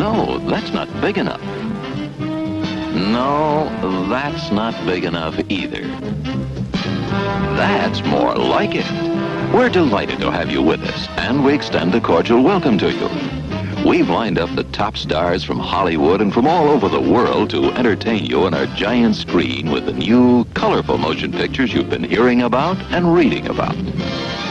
No, that's not big enough. No, that's not big enough either. That's more like it. We're delighted to have you with us, and we extend a cordial welcome to you. We've lined up the top stars from Hollywood and from all over the world to entertain you on our giant screen with the new, colorful motion pictures you've been hearing about and reading about.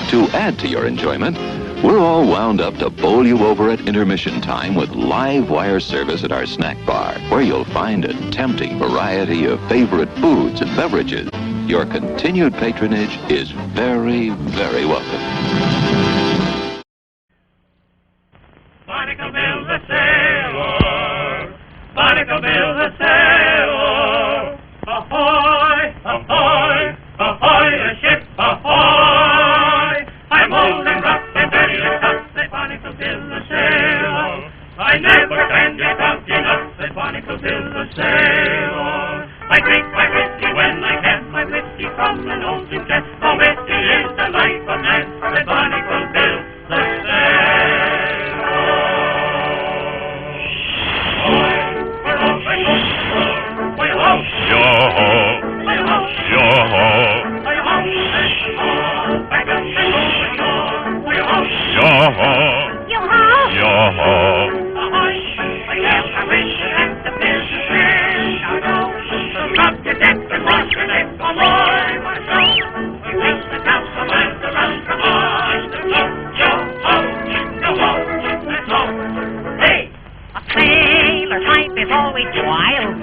To add to your enjoyment, we're all wound up to bowl you over at intermission time with live wire service at our snack bar, where you'll find a tempting variety of favorite foods and beverages. Your continued patronage is very, very welcome. Barnacle Bill the sailor, Barnacle Bill the sailor, ahoy, ahoy, ahoy, a ship ahoy! I'm old and rough and dirty and tough, said Barnacle Bill the sailor. I never can get out enough, said Barnacle Bill the sailor. I drink my whiskey when I can, my whiskey from an old success. Oh, whiskey is the life of man, said Barnacle Bill the sailor.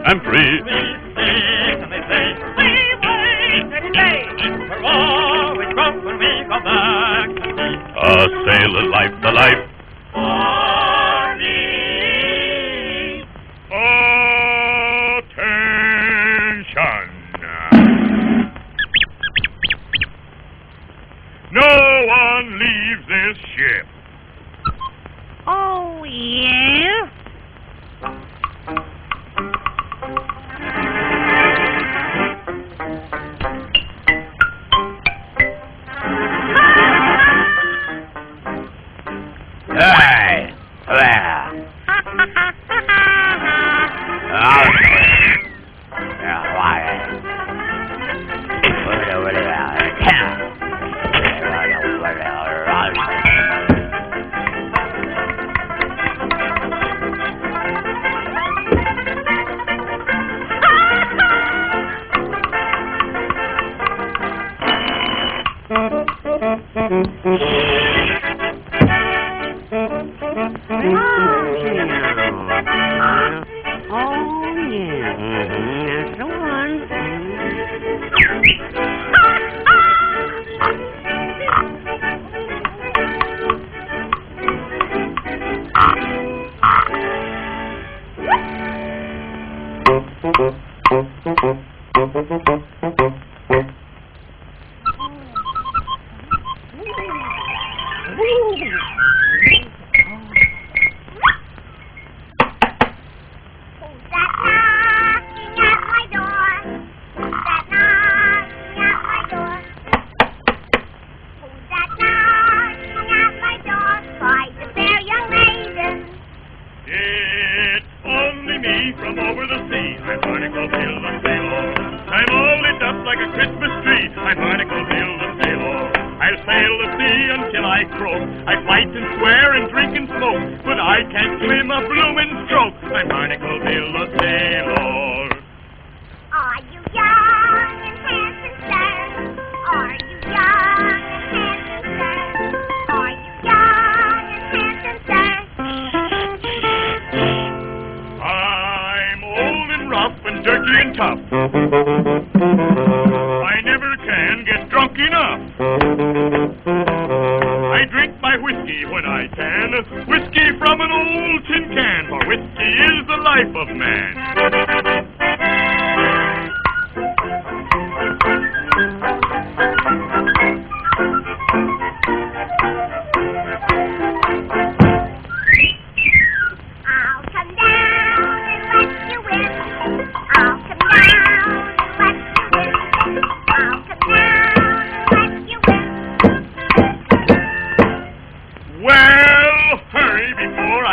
I'm free. A sailor life, the life. Attention. No one leaves this ship. Oh, yeah?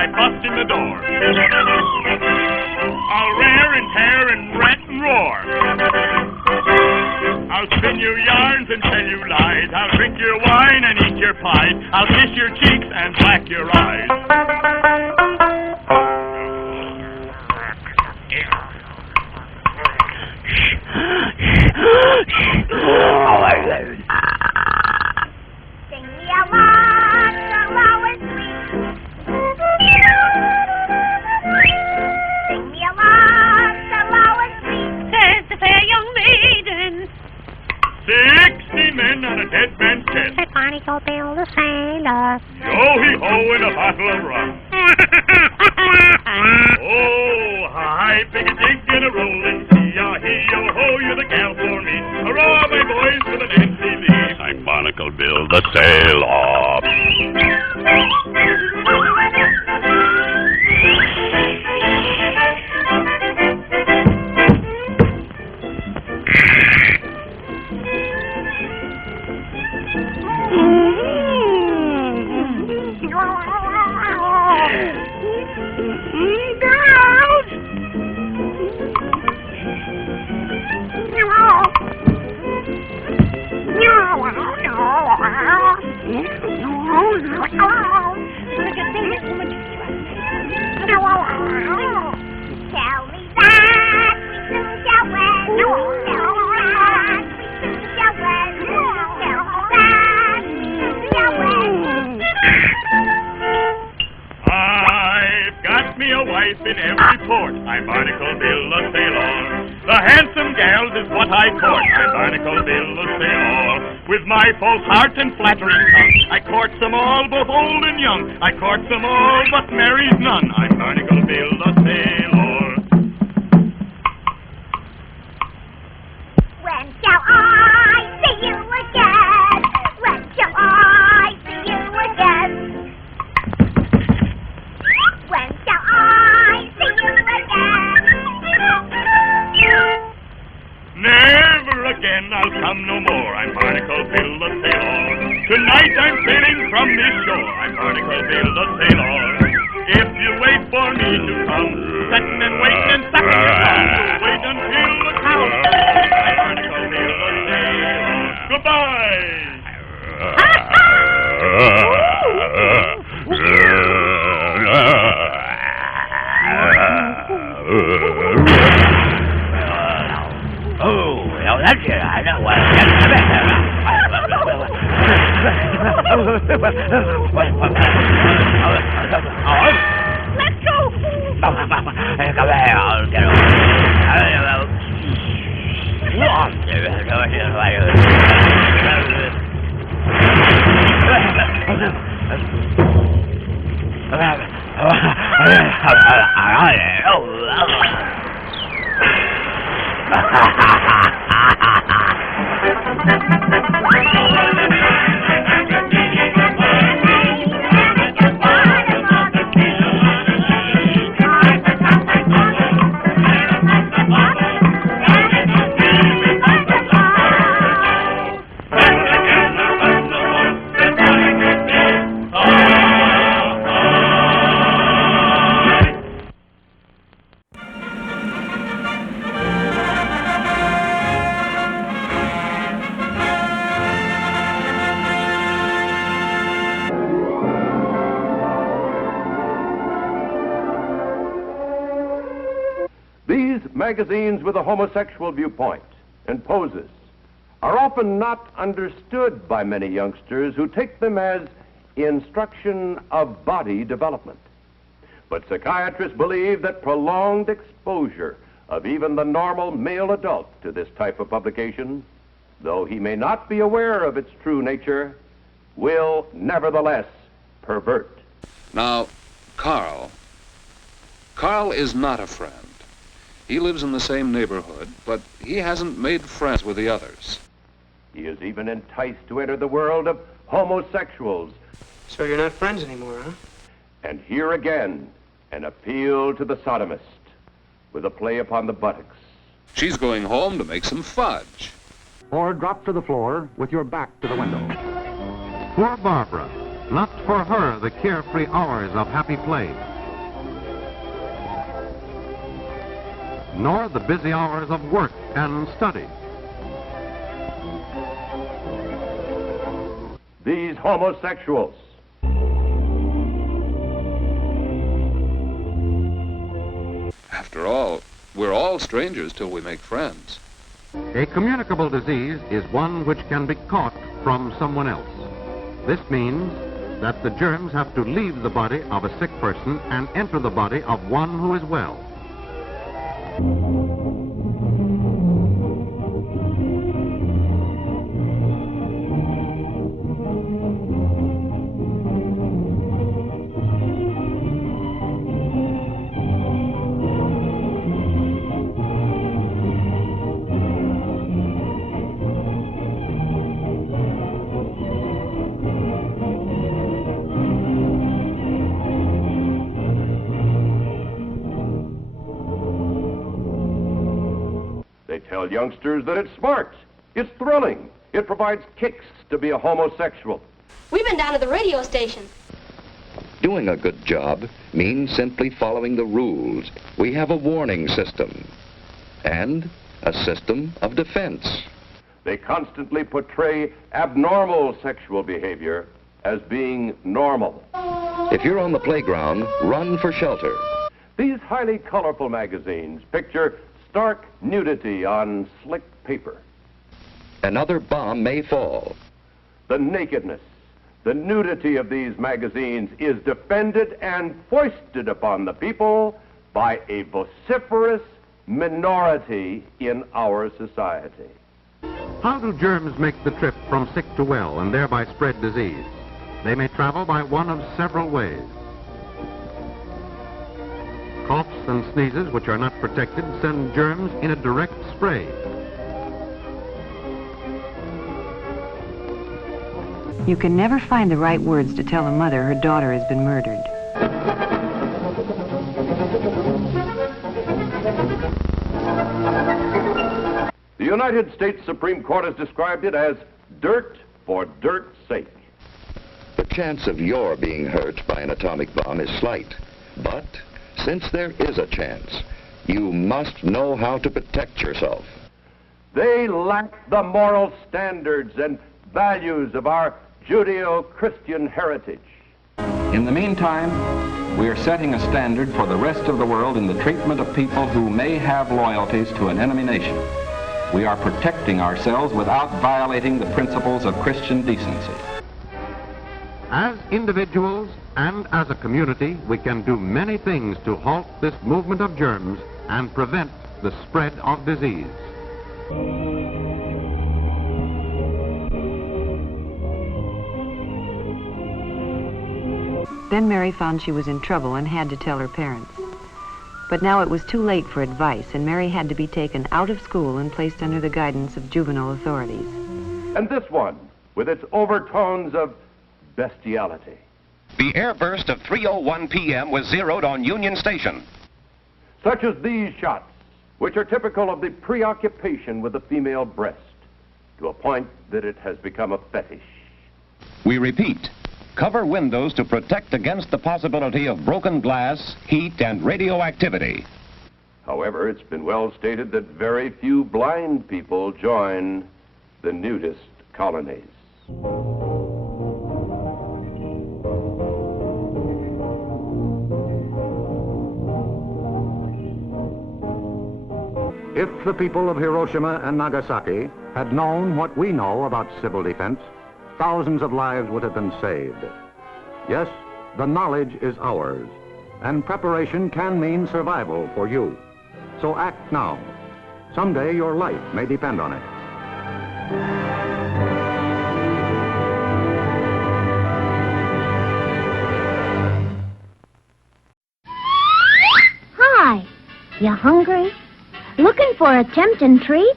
I bust in the door. I'll rear and tear and rant and roar. I'll spin you yarns and tell you lies. I'll drink your wine and eat your pies. I'll kiss your cheeks and black your eyes. Sing me a waltz, a low and sweet. Sing me a waltz, a low and sweet. Says the fair young maiden. 60 men on a dead man's chest. Said Barnacle Bill the sailor. Yo-he-ho in a bottle of rum. Oh, hi, big a dig and a rolling. Hee-yaw-hee-yo-ho, you're the gal for me. Hurrah, my boys, for the Nancy Lee. Sang Barnacle Bill the sailor. Tell me that we soon shall wed. Tell me that we soon shall wed. Tell me that we soon shall wed. I've got me a wife in every port. I'm Barnacle Bill the sailor. The handsome gals is what I court. I'm Barnacle Bill the sailor. With my false heart and flattering tongue, I court them all, both old and young. I court them all, but marries none. I'm Barnacle Bill the sailor. When shall I see you again? When shall I see you again? When shall I see you again? Never again I'll come no more. I'm Barnacle Bill the sailor. Tonight I'm sailing from this shore. I'm Barnacle Bill the sailor. If you wait for me to come, settin' and waitin' and suckin' your thumb, wait until the cows come. I'm Barnacle Bill the sailor. Goodbye. Oh, well, that's it. I know what. Let's go. Come here, I'll get Magazines with a homosexual viewpoint and poses are often not understood by many youngsters who take them as instruction of body development. But psychiatrists believe that prolonged exposure of even the normal male adult to this type of publication, though he may not be aware of its true nature, will nevertheless pervert. Now, Carl is not a friend. He lives in the same neighborhood, but he hasn't made friends with the others. He is even enticed to enter the world of homosexuals. So you're not friends anymore, huh? And here again, an appeal to the sodomist with a play upon the buttocks. She's going home to make some fudge. Or drop to the floor with your back to the window. Poor Barbara. Not for her the carefree hours of happy play. nor the busy hours of work and study. These homosexuals. After all, we're all strangers till we make friends. A communicable disease is one which can be caught from someone else. This means that the germs have to leave the body of a sick person and enter the body of one who is well. They tell youngsters that it's smart, it's thrilling, it provides kicks to be a homosexual. We've been down to the radio station. Doing a good job means simply following the rules. We have a warning system and a system of defense. They constantly portray abnormal sexual behavior as being normal. If you're on the playground, run for shelter. These highly colorful magazines picture stark nudity on slick paper. Another bomb may fall. The nakedness, the nudity of these magazines is defended and foisted upon the people by a vociferous minority in our society. How do germs make the trip from sick to well and thereby spread disease? They may travel by one of several ways. Coughs and sneezes, which are not protected, send germs in a direct spray. You can never find the right words to tell a mother her daughter has been murdered. The United States Supreme Court has described it as dirt for dirt's sake. The chance of your being hurt by an atomic bomb is slight, but since there is a chance, you must know how to protect yourself. They lack the moral standards and values of our Judeo-Christian heritage. In the meantime, we are setting a standard for the rest of the world in the treatment of people who may have loyalties to an enemy nation. We are protecting ourselves without violating the principles of Christian decency. As individuals and as a community, we can do many things to halt this movement of germs and prevent the spread of disease. Then Mary found she was in trouble and had to tell her parents. But now it was too late for advice, and Mary had to be taken out of school and placed under the guidance of juvenile authorities. And this one, with its overtones of bestiality. The airburst of 3:01 p.m. was zeroed on Union Station. Such as these shots, which are typical of the preoccupation with the female breast, to a point that it has become a fetish. We repeat, cover windows to protect against the possibility of broken glass, heat, and radioactivity. However, it's been well stated that very few blind people join the nudist colonies. If the people of Hiroshima and Nagasaki had known what we know about civil defense, thousands of lives would have been saved. Yes, the knowledge is ours, and preparation can mean survival for you. So act now. Someday your life may depend on it. Hi, you hungry? Looking for a tempting treat?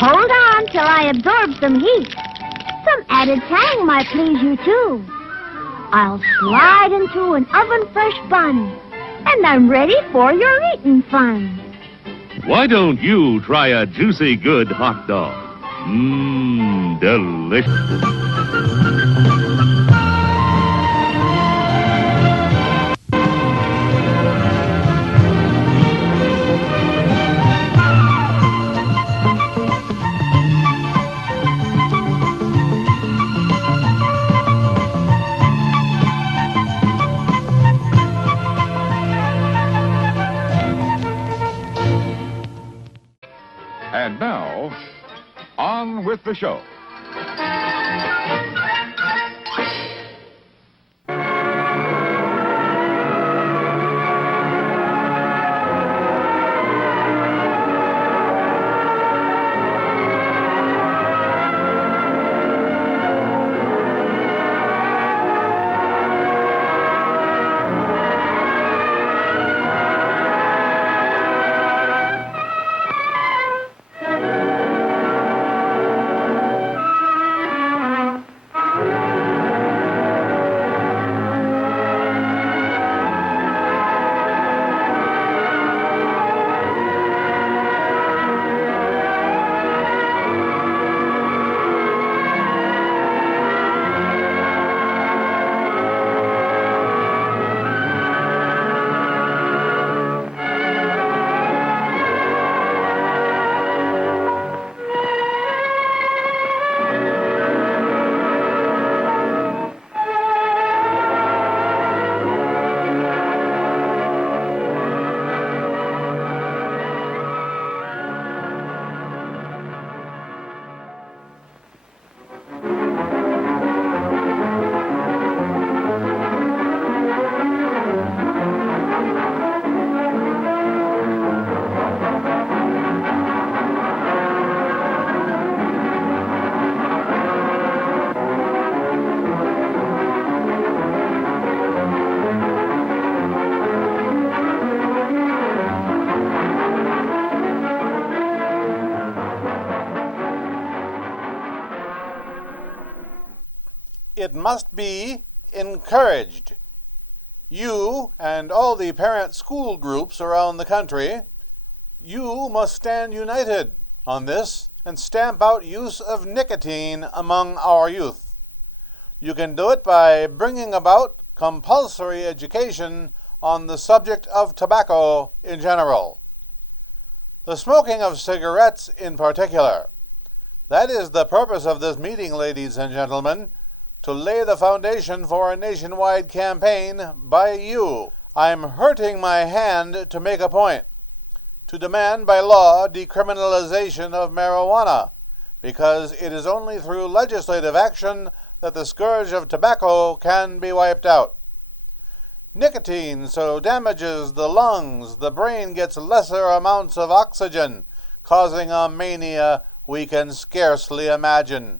Hold on till I absorb some heat. Some added tang might please you too. I'll slide into an oven-fresh bun, and I'm ready for your eating fun. Why don't you try a juicy good hot dog? Mmm, delicious. on with the show. It must be encouraged. You and all the parent school groups around the country, you must stand united on this and stamp out use of nicotine among our youth. You can do it by bringing about compulsory education on the subject of tobacco in general. The smoking of cigarettes in particular. That is the purpose of this meeting, ladies and gentlemen, to lay the foundation for a nationwide campaign by you. I'm hurting my hand to make a point, to demand by law decriminalization of marijuana, because it is only through legislative action that the scourge of tobacco can be wiped out. Nicotine so damages the lungs, the brain gets lesser amounts of oxygen, causing a mania we can scarcely imagine.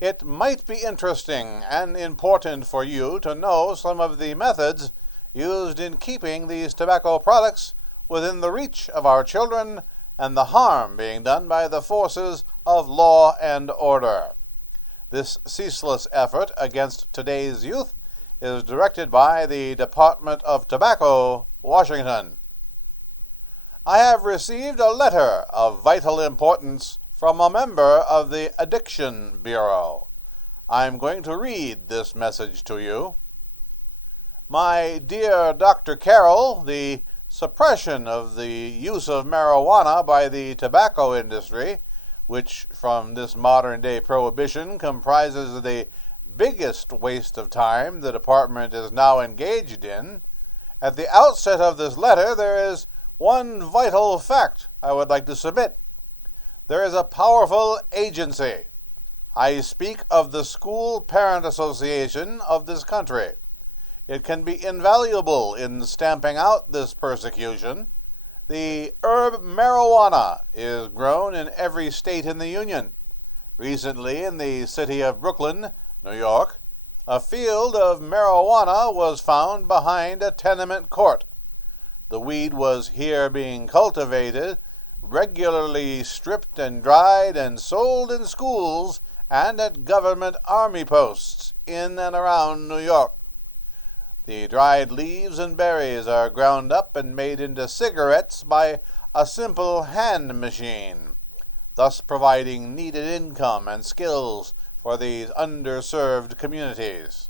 It might be interesting and important for you to know some of the methods used in keeping these tobacco products within the reach of our children and the harm being done by the forces of law and order. This ceaseless effort against today's youth is directed by the Department of Tobacco, Washington. I have received a letter of vital importance from a member of the Addiction Bureau. I'm going to read this message to you. My dear Dr. Carroll, the suppression of the use of marijuana by the tobacco industry, which from this modern-day prohibition comprises the biggest waste of time the department is now engaged in, at the outset of this letter there is one vital fact I would like to submit. There is a powerful agency. I speak of the School Parent Association of this country. It can be invaluable in stamping out this persecution. The herb marijuana is grown in every state in the Union. Recently, in the city of Brooklyn, New York, a field of marijuana was found behind a tenement court. The weed was here being cultivated, regularly stripped and dried and sold in schools and at government army posts in and around New York. The dried leaves and berries are ground up and made into cigarettes by a simple hand machine, thus providing needed income and skills for these underserved communities.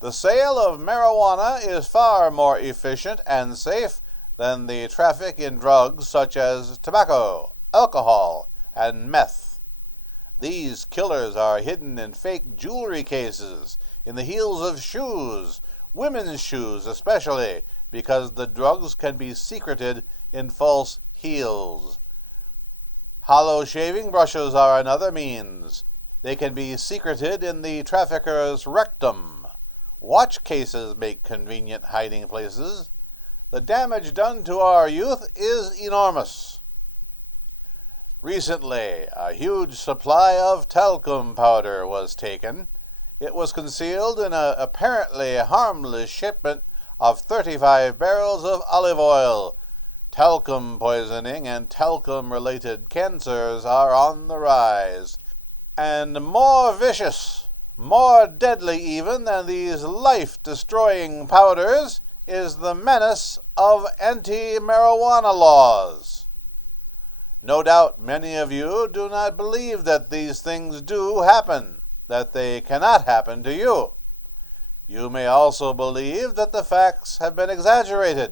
The sale of marijuana is far more efficient and safe than the traffic in drugs such as tobacco, alcohol, and meth. These killers are hidden in fake jewelry cases, in the heels of shoes, women's shoes especially, because the drugs can be secreted in false heels. Hollow shaving brushes are another means. They can be secreted in the trafficker's rectum. Watch cases make convenient hiding places. The damage done to our youth is enormous. Recently, a huge supply of talcum powder was taken. It was concealed in an apparently harmless shipment of 35 barrels of olive oil. Talcum poisoning and talcum-related cancers are on the rise. And more vicious, more deadly even than these life-destroying powders is the menace of anti-marijuana laws. No doubt many of you do not believe that these things do happen, that they cannot happen to you. You may also believe that the facts have been exaggerated.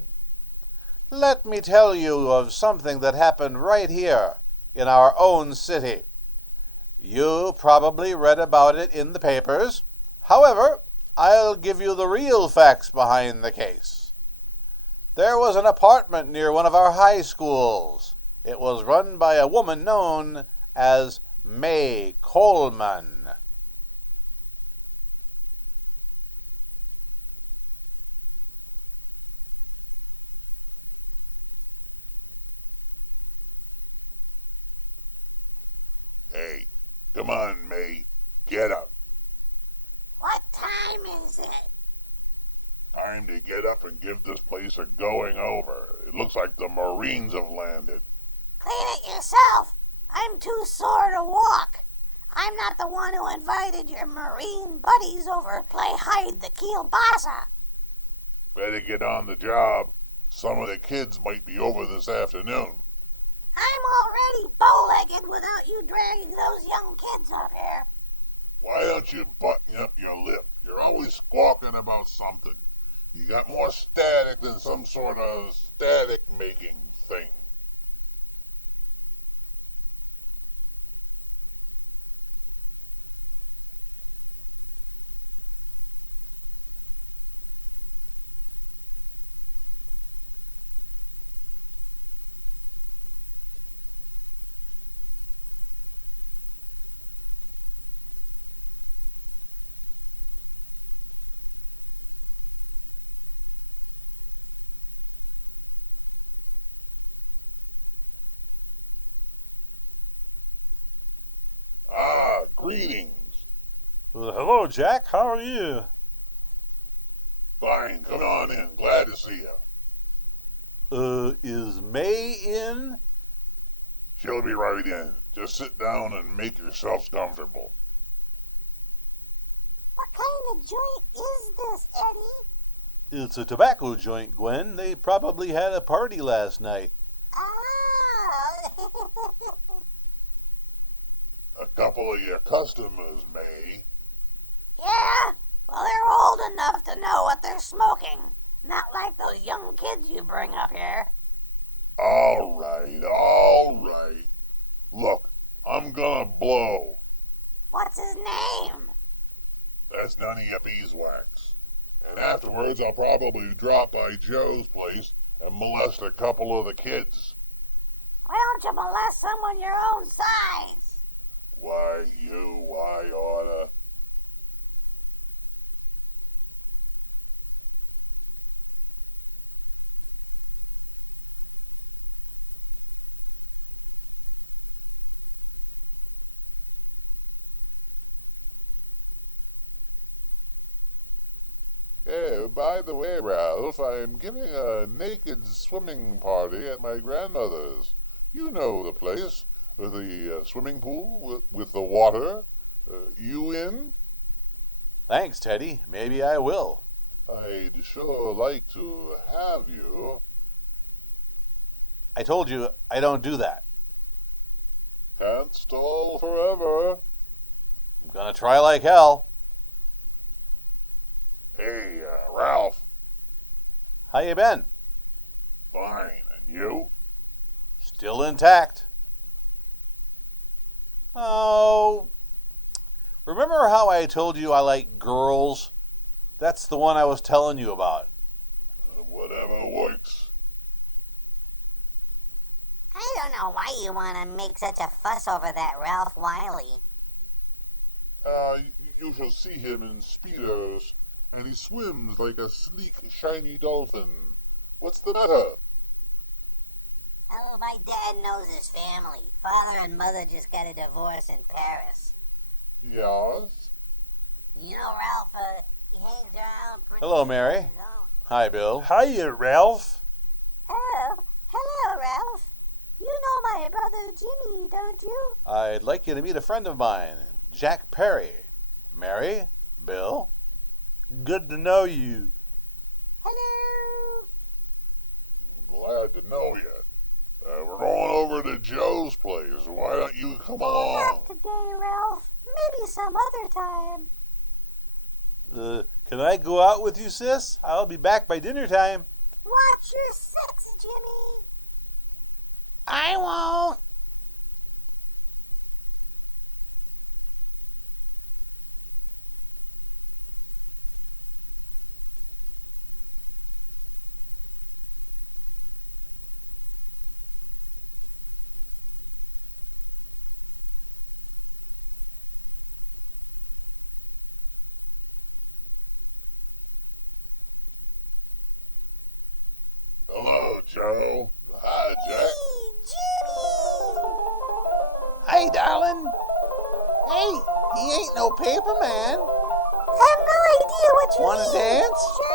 Let me tell you of something that happened right here in our own city. You probably read about it in the papers. However, I'll give you the real facts behind the case. There was an apartment near one of our high schools. It was run by a woman known as May Coleman. Hey, come on, May. Get up. What time is it? Time to get up and give this place a going over. It looks like the Marines have landed. Clean it yourself. I'm too sore to walk. I'm not the one who invited your Marine buddies over to play hide the kielbasa. Better get on the job. Some of the kids might be over this afternoon. I'm already bow-legged without you dragging those young kids up here. Why don't you button up your lip? You're always squawking about something. You got more static than some sort of static-making thing. Greetings. Hello, Jack. How are you? Fine. Come on in. Glad to see you. Is May in? She'll be right in. Just sit down and make yourselves comfortable. What kind of joint is this, Eddie? It's a tobacco joint, Gwen. They probably had a party last night. Oh. A couple of your customers, May. Yeah? Well, they're old enough to know what they're smoking. Not like those young kids you bring up here. All right. Look, I'm gonna blow. What's his name? That's none of your beeswax. And afterwards, I'll probably drop by Joe's place and molest a couple of the kids. Why don't you molest someone your own size? Why, I oughta. Yeah, by the way, Ralph, I'm giving a naked swimming party at my grandmother's. You know the place. With the swimming pool, with the water. You in? Thanks, Teddy. Maybe I will. I'd sure like to have you. I told you I don't do that. Can't stall forever. I'm gonna try like hell. Hey, Ralph. How you been? Fine. And you? Still intact. Oh, remember how I told you I like girls? That's the one I was telling you about. Whatever works. I don't know why you want to make such a fuss over that Ralph Wiley? You shall see him in Speedos, and he swims like a sleek, shiny dolphin. What's the matter? Oh, my dad knows his family. Father and mother just got a divorce in Paris. Yes? You know, Ralph, he hangs around pretty Hello, much Mary. on his own. Hi, Bill. Hiya, Ralph. Oh, hello, Ralph. You know my brother Jimmy, don't you? I'd like you to meet a friend of mine, Jack Perry. Mary, Bill. Good to know you. Hello. Glad to know you. We're going over to Joe's place. Why don't you come along? Not today, Ralph. Maybe some other time. Can I go out with you, sis? I'll be back by dinner time. Watch your six, Jimmy. I won't. Hello, Joe. Hi, Jack. Hey, darling. Hey, he ain't no paper man. I have no idea what you Wanna mean. dance? Sure.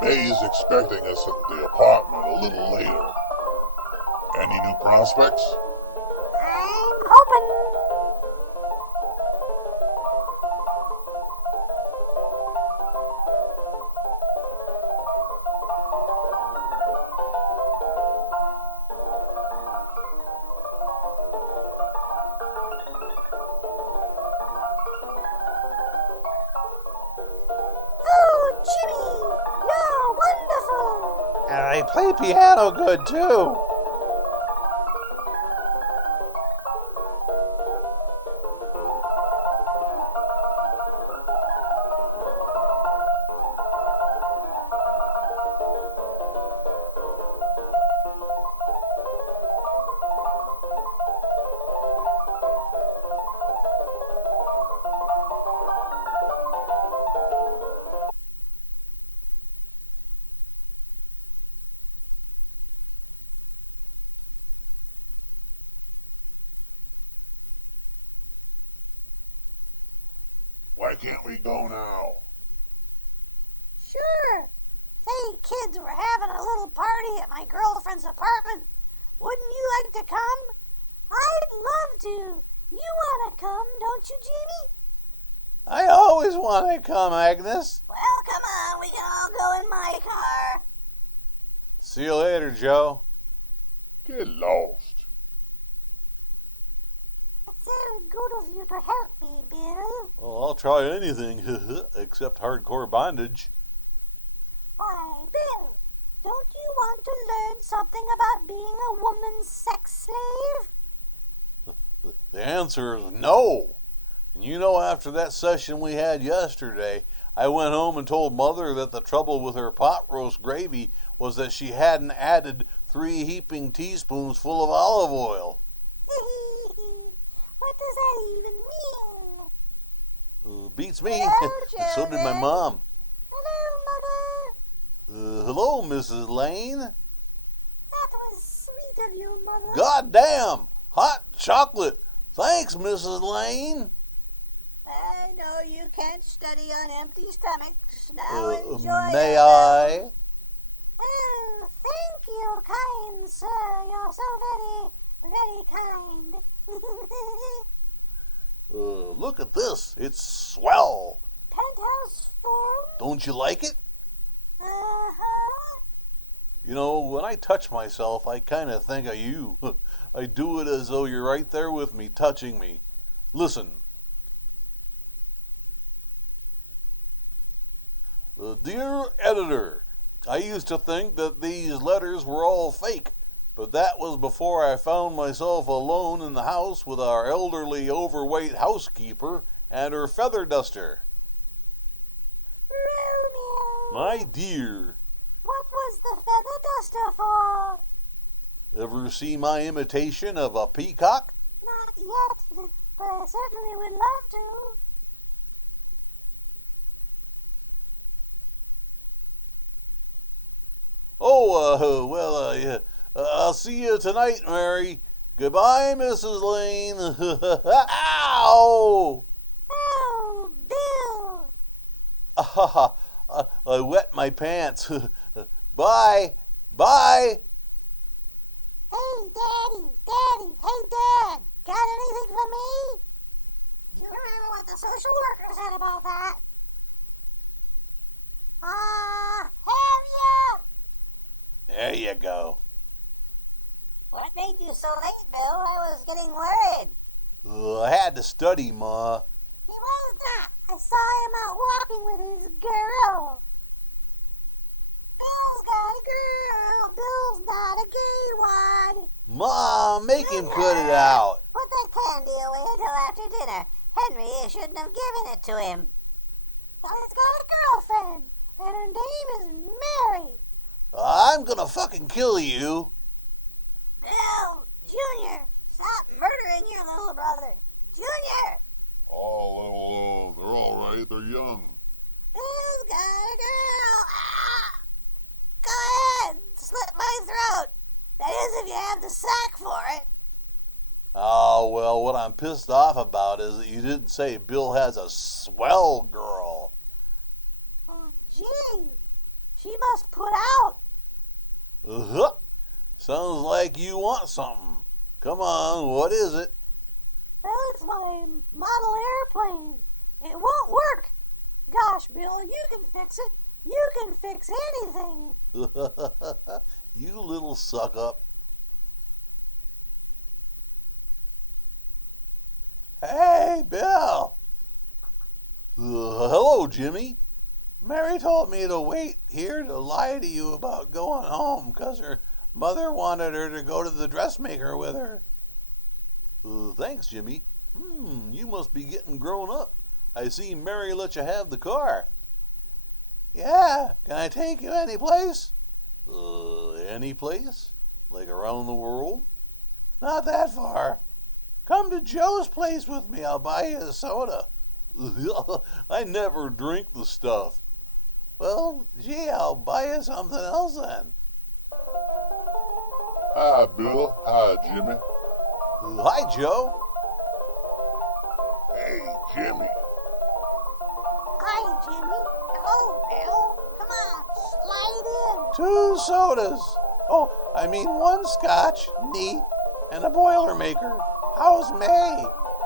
May's expecting us at the apartment a little later. Any new prospects? I'm hoping. Oh, Jimmy, you're wonderful. And I play piano good, too. Why can't we go now? Sure. Hey, kids, we're having a little party at my girlfriend's apartment. Wouldn't you like to come? I'd love to. You want to come, don't you, Jimmy? I always want to come, Agnes. Well, come on. We can all go in my car. See you later, Joe. Get lost. It's so good of you to help me, Bill. Well, I'll try anything except hardcore bondage. Why, Bill, don't you want to learn something about being a woman's sex slave? The answer is no. You know, after that session we had yesterday, I went home and told Mother that the trouble with her pot roast gravy was that she hadn't added 3 heaping teaspoons full of olive oil. What does that even mean? Beats me. Hello, So did my children. mom. Hello, Mother. Hello, Mrs. Lane. That was sweet of you, Mother. God damn! Hot chocolate. Thanks, Mrs. Lane. I know you can't study on empty stomachs. Now enjoy May yourself. I? Oh, thank you, kind sir. You're so very, very kind. Look at this. It's swell. Penthouse form? Don't you like it? Uh-huh. You know, when I touch myself, I kind of think of you. I do it as though you're right there with me, touching me. Listen. Dear Editor, I used to think that these letters were all fake, but that was before I found myself alone in the house with our elderly, overweight housekeeper and her feather duster. Romeo, My dear, what was the feather duster for? ever see my imitation of a peacock? Not yet, but I certainly would love to. Oh, yeah. I'll see you tonight, Mary. Goodbye, Mrs. Lane. Ow! Oh, Bill. I wet my pants. Bye. Bye. Hey, Daddy, hey, Dad, got anything for me? You remember what the social worker said about that? Have ya? There you go. What made you so late, Bill? I was getting worried. I had to study, Ma. He was not. I saw him out walking with his girl. Bill's got a girl. Bill's not a gay one. Ma, make him put it out. Put that candy away until after dinner. Henry shouldn't have given it to him. Well, he's got a girlfriend, and her name is Mary. I'm gonna fucking kill you. Bill, Junior, stop murdering your little brother. Junior! Oh, let them alone. They're all right. They're young. Bill's got a girl. Go ahead, slit my throat. That is if you have the sack for it. Oh, well, what I'm pissed off about is that you didn't say Bill has a swell girl. Oh, gee. She must put out. Sounds like you want something. Come on, what is it? Well, it's my model airplane. It won't work. Gosh, Bill, you can fix it. You can fix anything. You little suck-up. Hey, Bill. Hello, Jimmy. Mary told me to wait here to lie to you about going home because her mother wanted her to go to the dressmaker with her. Thanks, Jimmy. You must be getting grown up. I see Mary let you have the car. Yeah, can I take you any place? Any place? Like around the world? Not that far. Come to Joe's place with me. I'll buy you a soda. I never drink the stuff. Well, gee, I'll buy you something else then. Hi, Bill. Hi, Jimmy. Hi, Joe. Hey, Jimmy. Hi, Jimmy. Hello, Bill. Come on, slide in. 2 sodas. Oh, I mean 1 scotch, neat, and a Boilermaker. How's May?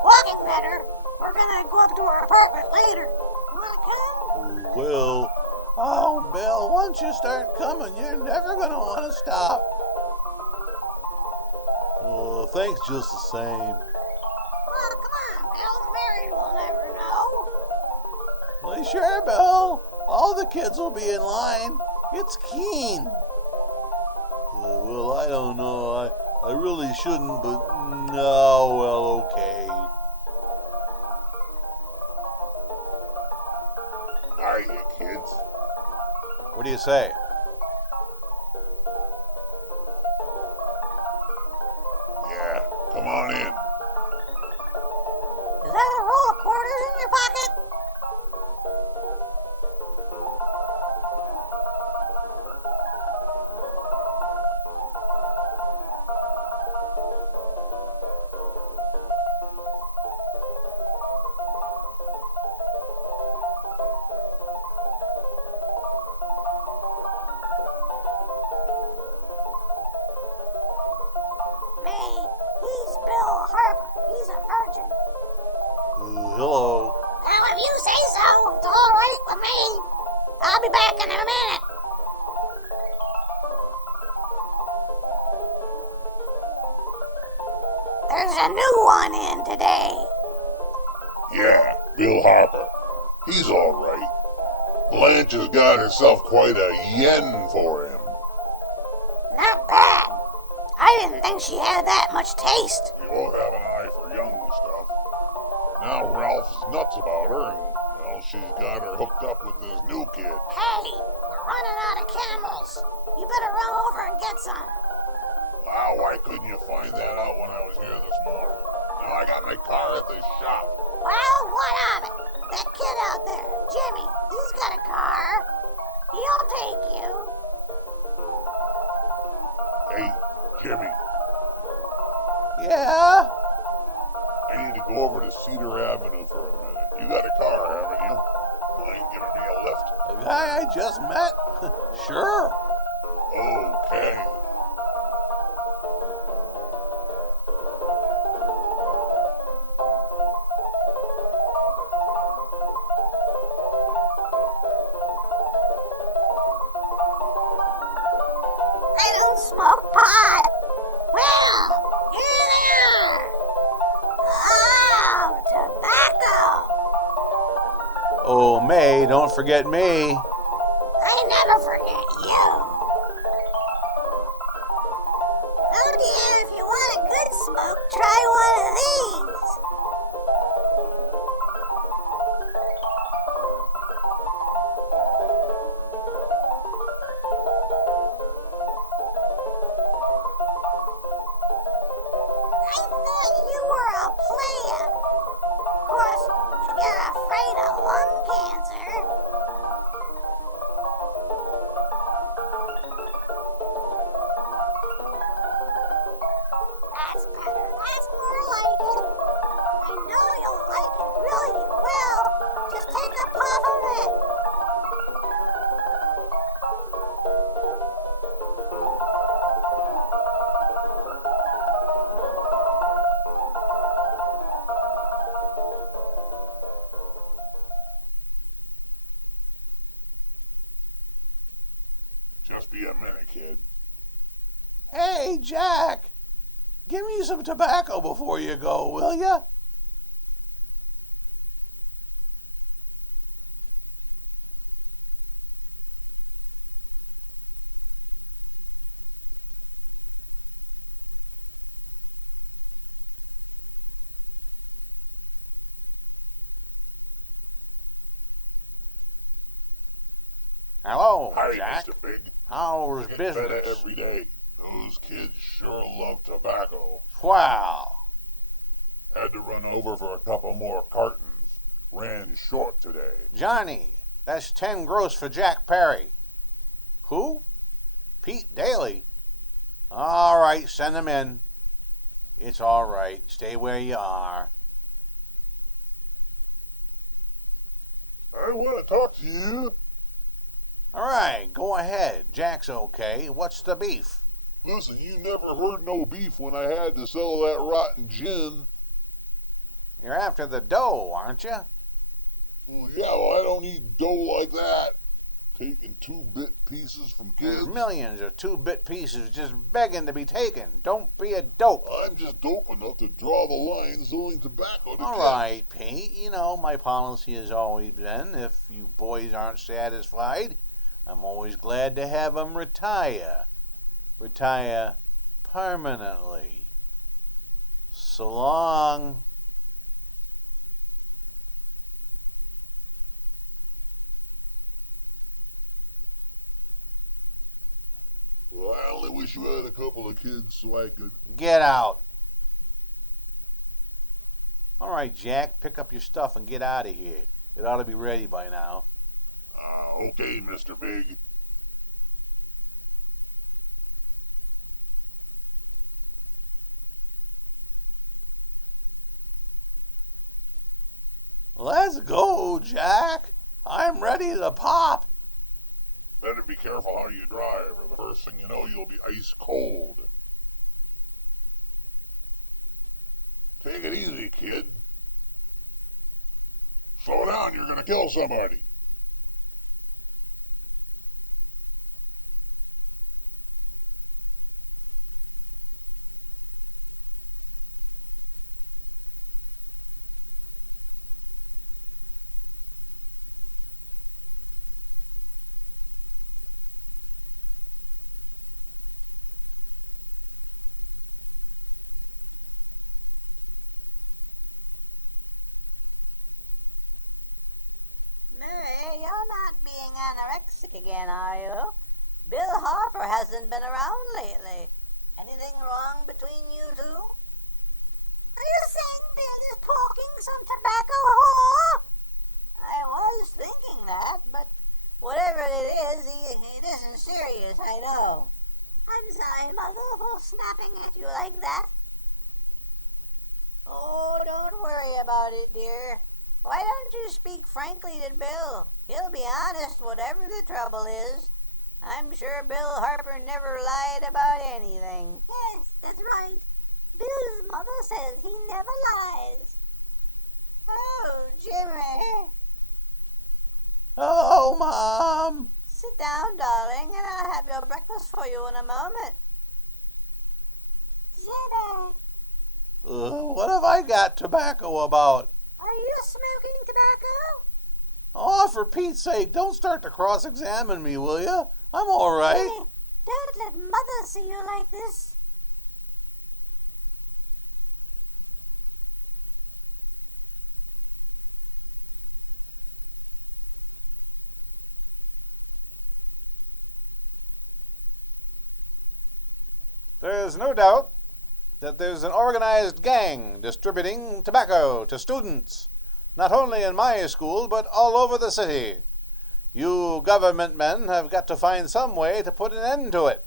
Walking better. We're gonna go up to her apartment later. Wanna come? Well, oh, Bill, once you start coming, you're never gonna want to stop. Oh, thanks just the same. Oh, come on, Bill. Mary will never know. Well, sure, Bill. All the kids will be in line. It's Keen. Well, I don't know. I really shouldn't, but no, well, okay. Hiya, kids. What do you say? Yeah, come on in. Is that a roll of quarters in your pocket? I'll be back in a minute. There's a new one in today. Yeah, Bill Harper. He's all right. Blanche has got herself quite a yen for him. Not bad. I didn't think she had that much taste. He will have an eye for young stuff. Now Ralph's nuts about her, and, well, she's got her hooked up with this new kid. Hey, we're running out of camels. You better run over and get some. Wow, why couldn't you find that out when I was here this morning? Now I got my car at the shop. Well, what of it? That kid out there, Jimmy, he's got a car. He'll take you. Hey, Jimmy. Yeah? I need to go over to Cedar Avenue for a minute. You got a car, haven't you? Mind giving me a lift? The guy I just met? Sure. Okay. I don't smoke pot. Well, here they are. Oh, tobacco. Oh, May, don't forget me. I never forget you. Oh dear, if you want a good smoke, try one of these. I thought you were a player. Of course, you get afraid of lung cancer. That's better. That's more like it. I know you'll like it. Really, you will. Just take a puff of it. Just be a minute, kid. Hey, Jack. Give me some tobacco before you go, will ya? Hello, Hi, Jack. Mr. Big. How's Getting business? better every day. Those kids sure love tobacco. Wow. Had to run over for a couple more cartons. Ran short today. Johnny, that's 10 gross for Jack Perry. Who? Pete Daly. All right, send them in. It's all right. Stay where you are. I want to talk to you. All right, go ahead. Jack's okay. What's the beef? Listen, you never heard no beef when I had to sell that rotten gin. You're after the dough, aren't you? Well, yeah, well, I don't need dough like that. Taking 2-bit pieces from kids. There's millions of 2-bit pieces just begging to be taken. Don't be a dope. I'm just dope enough to draw the line selling tobacco to All kids. right, Pete. You know, my policy has always been, if you boys aren't satisfied, I'm always glad to have them retire. Retire permanently. So long. Well, I only wish you had a couple of kids so I could... Get out. All right, Jack, pick up your stuff and get out of here. It ought to be ready by now. Okay, Mr. Big. Let's go, Jack. I'm ready to pop. Better be careful how you drive, or the first thing you know, you'll be ice cold. Take it easy, kid. Slow down, you're gonna kill somebody. hasn't been around lately. Anything wrong between you two? Are you saying Bill is poking some tobacco whore? I was thinking that, but whatever it is, it isn't serious, I know. I'm sorry, Mother, for snapping at you like that. Oh, don't worry about it, dear. Why don't you speak frankly to Bill? He'll be honest whatever the trouble is. I'm sure Bill Harper never lied about anything. Yes, that's right. Bill's mother says he never lies. Oh, Jimmy. Hello, Mom. Sit down, darling, and I'll have your breakfast for you in a moment. Jimmy. What have I got tobacco about? Are you smoking tobacco? Oh, for Pete's sake, don't start to cross-examine me, will you? I'm all right. Jimmy, don't let Mother see you like this. There's no doubt that there's an organized gang distributing tobacco to students, not only in my school, but all over the city. You government men have got to find some way to put an end to it.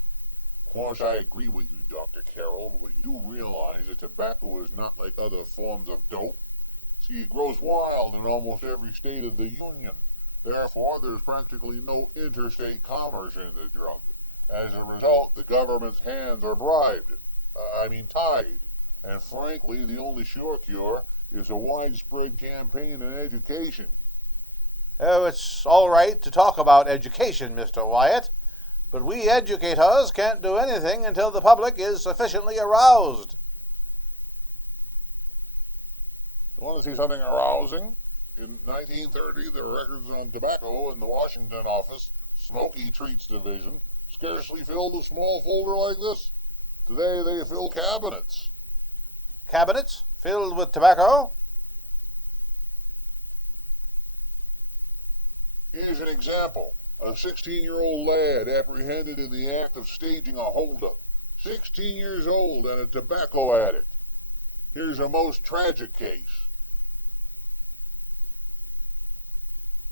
Of course, I agree with you, Dr. Carroll, but you realize that tobacco is not like other forms of dope. See, it grows wild in almost every state of the Union. Therefore, there's practically no interstate commerce in the drug. As a result, the government's hands are tied. And frankly, the only sure cure is a widespread campaign in education. Oh, it's all right to talk about education, Mr. Wyatt, but we educators can't do anything until the public is sufficiently aroused. You want to see something arousing? In 1930, the records on tobacco in the Washington office, Smoky Treats Division, scarcely filled a small folder like this. Today they fill cabinets. Cabinets filled with tobacco? Here's an example. A 16-year-old lad apprehended in the act of staging a holdup. 16 years old and a tobacco addict. Here's a most tragic case.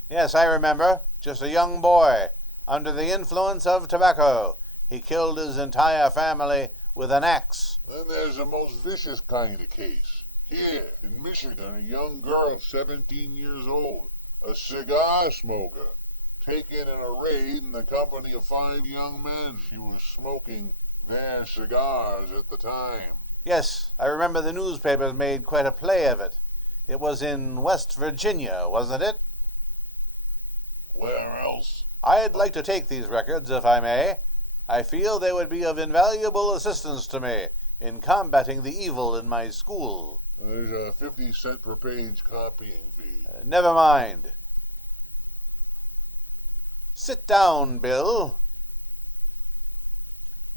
Yes, I remember. Just a young boy, under the influence of tobacco. He killed his entire family with an axe. Then there's the most vicious kind of case. Here, in Michigan, a young girl, 17 years old, a cigar smoker, taken in a raid in the company of 5 young men. She was smoking their cigars at the time. Yes, I remember the newspapers made quite a play of it. It was in West Virginia, wasn't it? Where else? I'd like to take these records, if I may. I feel they would be of invaluable assistance to me in combating the evil in my school. There's a 50-cent per page copying fee. Never mind. Sit down, Bill.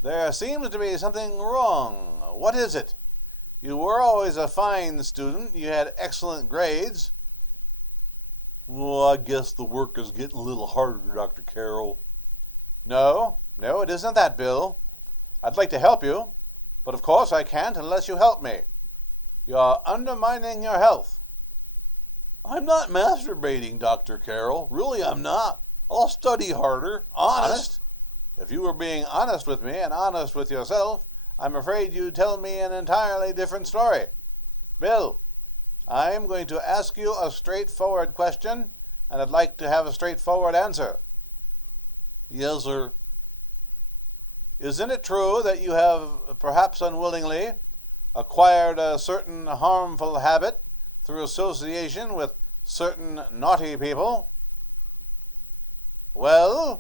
There seems to be something wrong. What is it? You were always a fine student. You had excellent grades. Well, I guess the work is getting a little harder, Dr. Carroll. No, it isn't that, Bill. I'd like to help you, but of course I can't unless you help me. You're undermining your health. I'm not masturbating, Dr. Carroll. Really, I'm not. I'll study harder. Honest. If you were being honest with me and honest with yourself, I'm afraid you'd tell me an entirely different story. Bill, I'm going to ask you a straightforward question, and I'd like to have a straightforward answer. Yes, sir. Isn't it true that you have, perhaps unwillingly, acquired a certain harmful habit through association with certain naughty people? Well?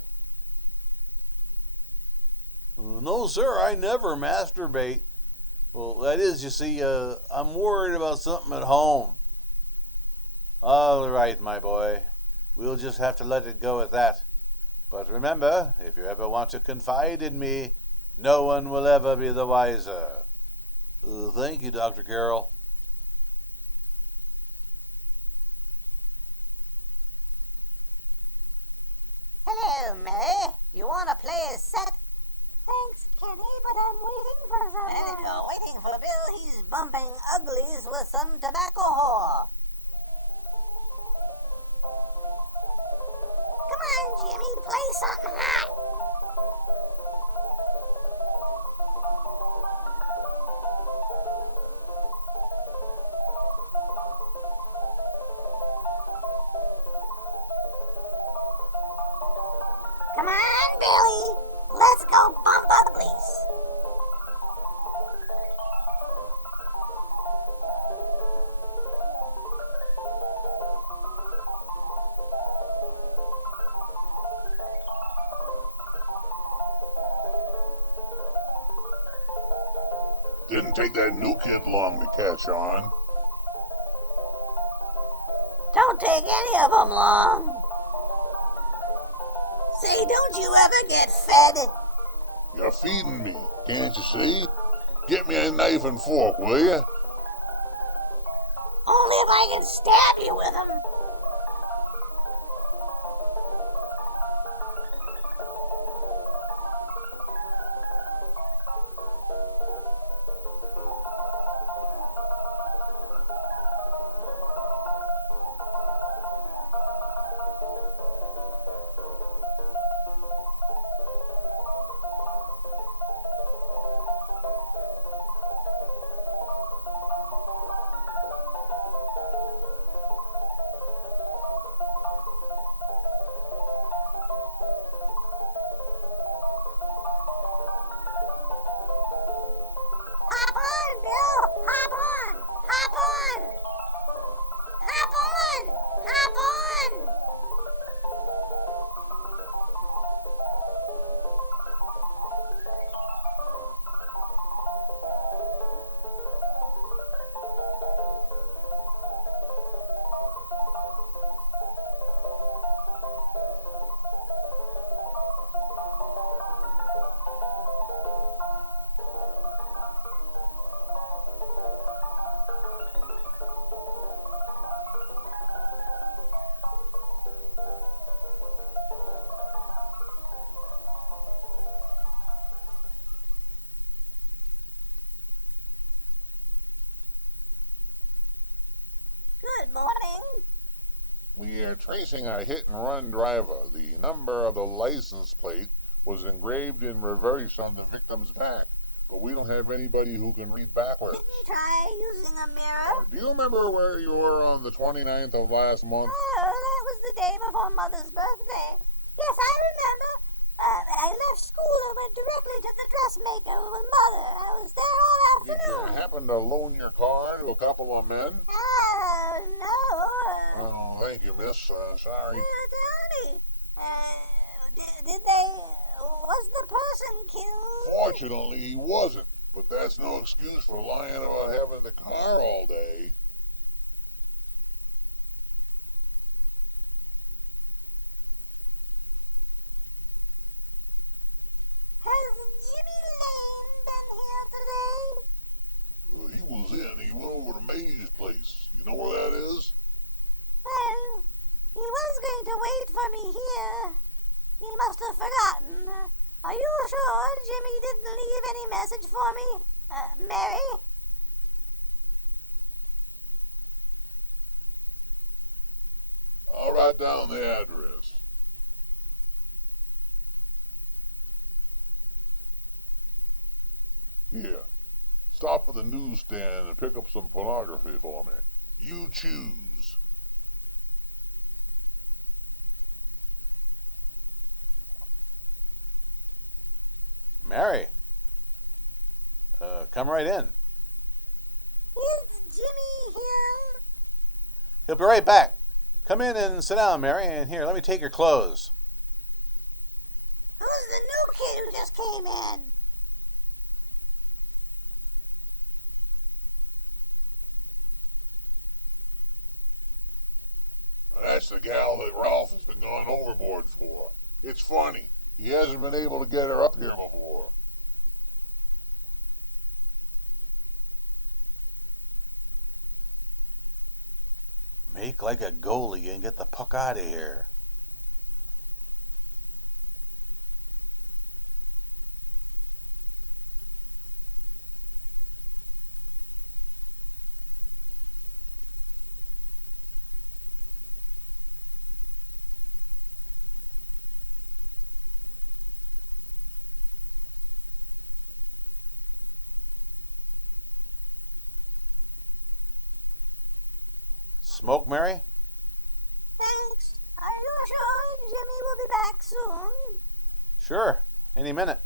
No, sir, I never masturbate. Well, that is, you see, I'm worried about something at home. All right, my boy. We'll just have to let it go at that. But remember, if you ever want to confide in me, no one will ever be the wiser. Thank you, Dr. Carroll. Hello, Mary. You want to play a set? Hey, uglies with some tobacco whore. Come on, Jimmy, play something hot. Come on, Billy. Let's go bump uglies. Didn't take that new kid long to catch on. Don't take any of them long. Say, don't you ever get fed? You're feeding me, can't you see? Get me a knife and fork, will you? Only if I can stab you with them. Good morning. We are tracing a hit-and-run driver. The number of the license plate was engraved in reverse on the victim's back, but we don't have anybody who can read backwards. Didn't you try using a mirror? Do you remember where you were on the 29th of last month? Oh, that was the day before Mother's birthday. Yes, I remember. I left school and went directly to the dressmaker with Mother. I was there all Did afternoon. you happen to loan your car to a couple of men? Oh, no. Oh, thank you, miss. Sorry. Tell me, did they... Was the person killed? Fortunately, he wasn't, but that's no excuse for lying about having the car all day. Has Jimmy Lane been here today? Well, he was in. He went over to May's place. You know where that is? Well, he was going to wait for me here. He must have forgotten. Are you sure Jimmy didn't leave any message for me, Mary? I'll write down the address. Here, stop at the newsstand and pick up some pornography for me. You choose. Mary, come right in. Is Jimmy here? He'll be right back. Come in and sit down, Mary, and here, let me take your clothes. Who's the new kid who just came in? That's the gal that Ralph has been gone overboard for. It's funny. He hasn't been able to get her up here before. Make like a goalie and get the puck out of here. smoke, Mary? Thanks. Are you sure Jimmy will be back soon? Sure, any minute.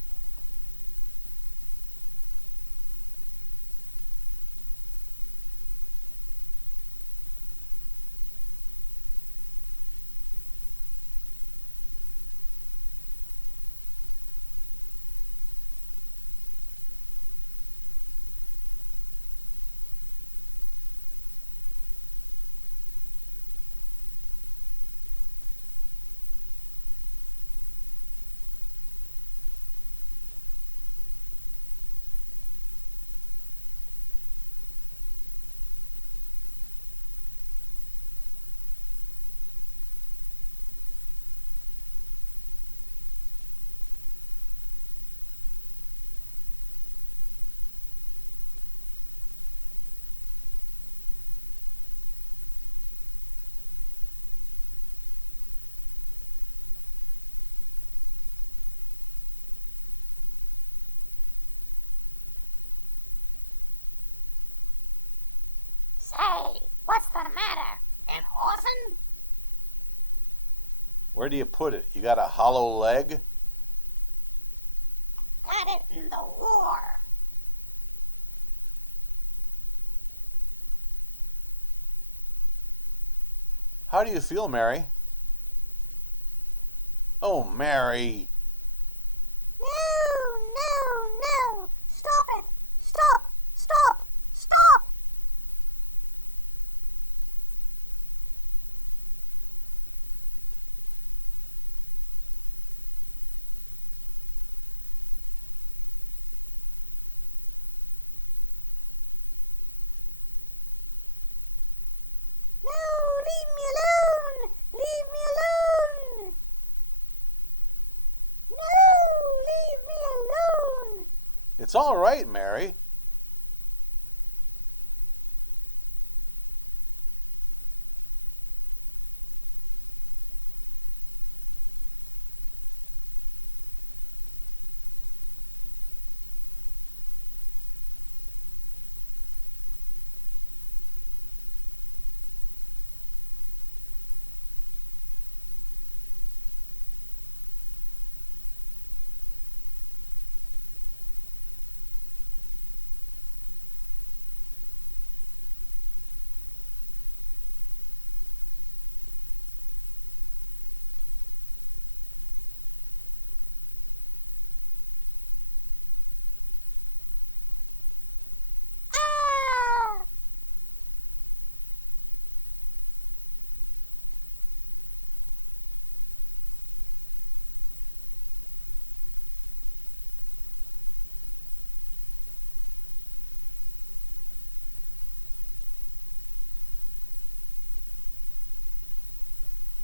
Say, what's the matter? An orphan? Where do you put it? You got a hollow leg? Got it in the war. How do you feel, Mary? Oh, Mary. No, no, no. Stop it. Stop, stop, stop. No, leave me alone. Leave me alone. No, leave me alone. It's all right, Mary.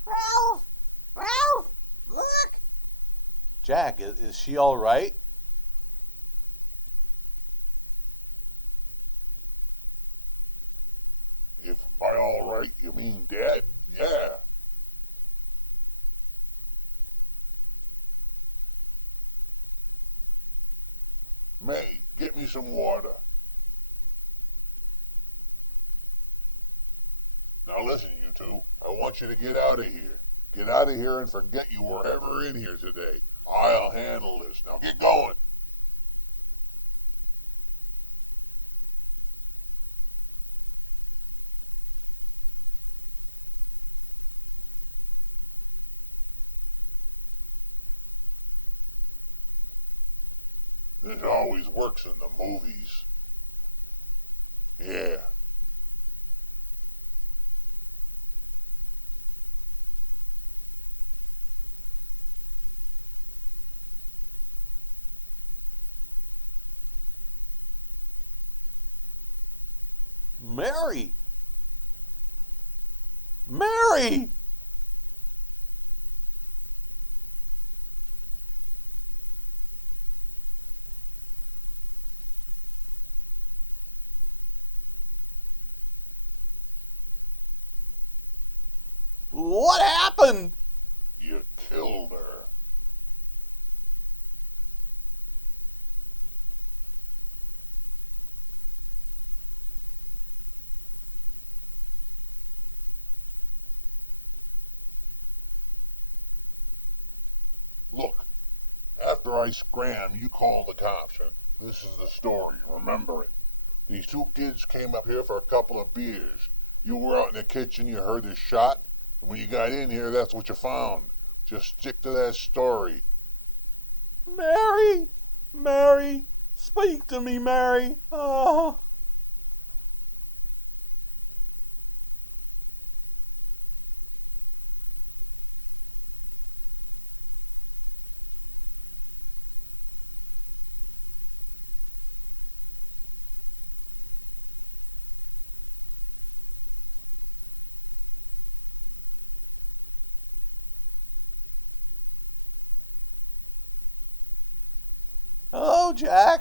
Ralph, Ralph, look. Jack, is she all right? If by all right you mean dead, yeah. May, get me some water. Now listen, you two. I want you to get out of here. Get out of here and forget you were ever in here today. I'll handle this. Now get going. This always works in the movies. Yeah. Mary! Mary! What happened? You killed her. after I scram, you call the cops. And this is the story. Remember it. These two kids came up here for a couple of beers. You were out in the kitchen, you heard the shot. And when you got in here, that's what you found. Just stick to that story. Mary! Mary! Speak to me, Mary! Oh. Hello, Jack.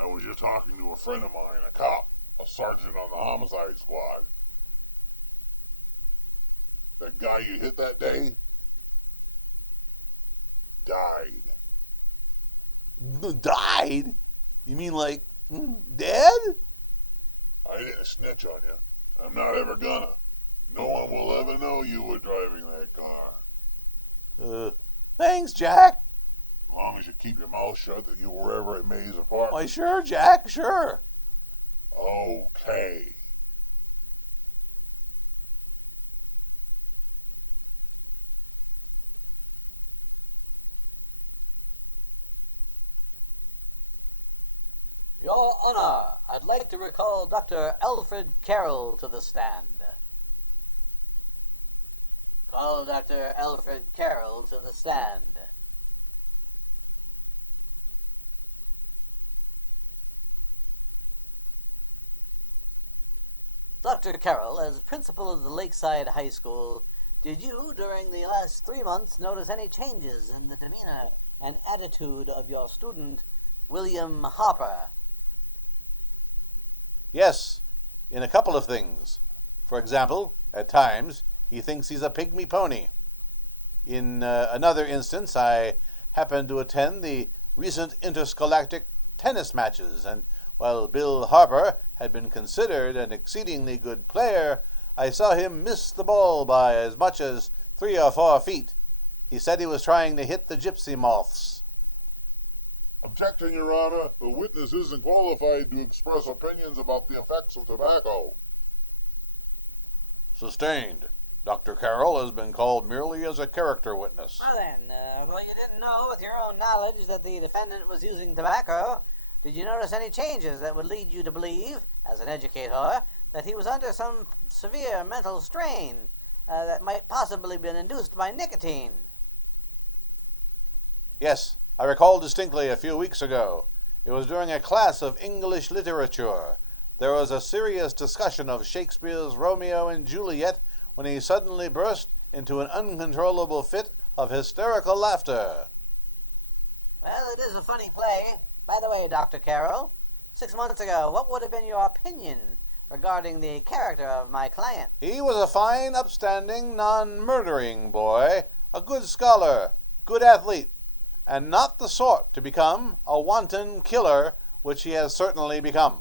I was just talking to a friend of mine, a cop, a sergeant on the homicide squad. That guy you hit that day died. Died? You mean like dead? I didn't snitch on you. I'm not ever gonna. No one will ever know you were driving that car. Thanks, Jack. As long as you keep your mouth shut that you were ever at May's apartment. Why, sure, Jack, sure. Okay. Your Honor, I'd like to recall Dr. Alfred Carroll to the stand. Call Dr. Alfred Carroll to the stand. Dr. Carroll, as principal of the Lakeside High School, did you, during the last 3 months, notice any changes in the demeanor and attitude of your student, William Harper? Yes, in a couple of things. For example, at times, he thinks he's a pygmy pony. In another instance, I happened to attend the recent interscholastic tennis matches, and while Bill Harper had been considered an exceedingly good player, I saw him miss the ball by as much as 3 or 4 feet. He said he was trying to hit the gypsy moths. Objecting, Your Honor, the witness isn't qualified to express opinions about the effects of tobacco. Sustained. Dr. Carroll has been called merely as a character witness. Well then, although you didn't know with your own knowledge that the defendant was using tobacco, did you notice any changes that would lead you to believe, as an educator, that he was under some severe mental strain that might possibly have been induced by nicotine? Yes, I recall distinctly a few weeks ago. It was during a class of English literature. There was a serious discussion of Shakespeare's Romeo and Juliet when he suddenly burst into an uncontrollable fit of hysterical laughter. Well, it is a funny play. By the way, Dr. Carroll, 6 months ago, what would have been your opinion regarding the character of my client? He was a fine, upstanding, non-murdering boy, a good scholar, good athlete, and not the sort to become a wanton killer, which he has certainly become.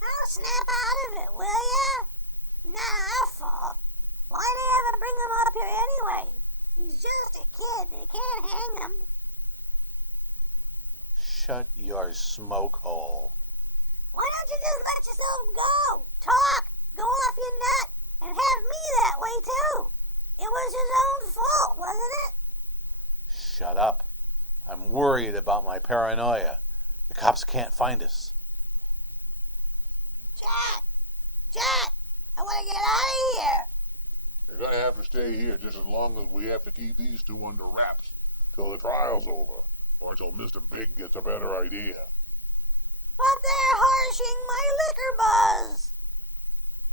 Now snap out of it, will ya? Not our fault. Why do they ever bring him up here anyway? He's just a kid. They can't hang him. Shut your smoke hole. Why don't you just let yourself go? Talk. Go off your nut. And have me that way, too. It was his own fault, wasn't it? Shut up. I'm worried about my paranoia. The cops can't find us. Jack! Jack! I want to get out of here! You're going to have to stay here just as long as we have to keep these two under wraps till the trial's over, or till Mr. Big gets a better idea. But they're harshing my liquor buzz!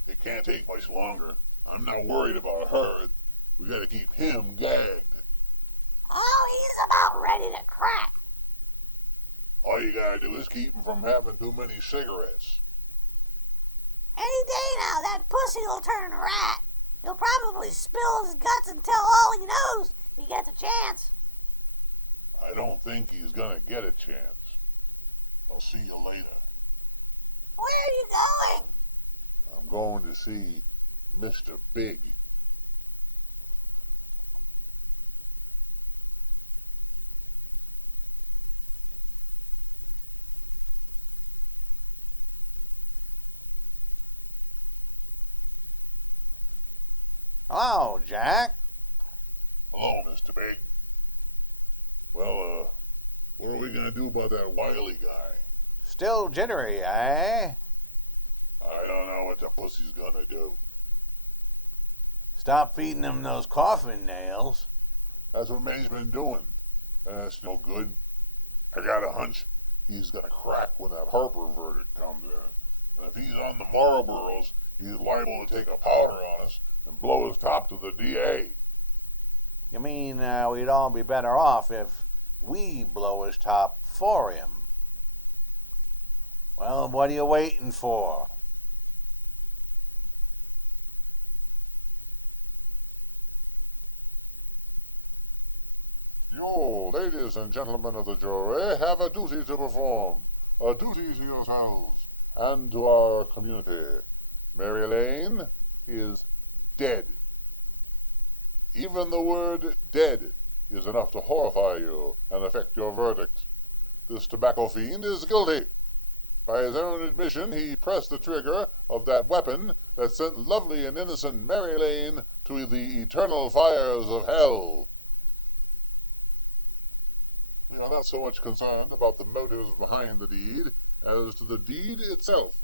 It can't take much longer. I'm not worried about her. We got to keep him gagged. Oh, he's about ready to crack. All you got to do is keep him from having too many cigarettes. Any day now, that pussy'll turn rat. He'll probably spill his guts and tell all he knows if he gets a chance. I don't think he's gonna get a chance. I'll see you later. Where are you going? I'm going to see Mr. Big. Hello, Jack. Hello, Mr. Big. Well, what are we gonna do about that Wiley guy? Still jittery, eh? I don't know what the pussy's gonna do. Stop feeding him those coffin nails. That's what May's been doing. That's no good. I got a hunch he's gonna crack when that Harper verdict comes in. And if he's on the Marlboros, he's liable to take a powder on us and blow his top to the DA. You mean we'd all be better off if we blow his top for him? Well, what are you waiting for? You, ladies and gentlemen of the jury, have a duty to perform. A duty to yourselves and to our community. Mary Lane is dead. Even the word dead is enough to horrify you and affect your verdict. This tobacco fiend is guilty. By his own admission, he pressed the trigger of that weapon that sent lovely and innocent Mary Lane to the eternal fires of hell. We are not so much concerned about the motives behind the deed as to the deed itself.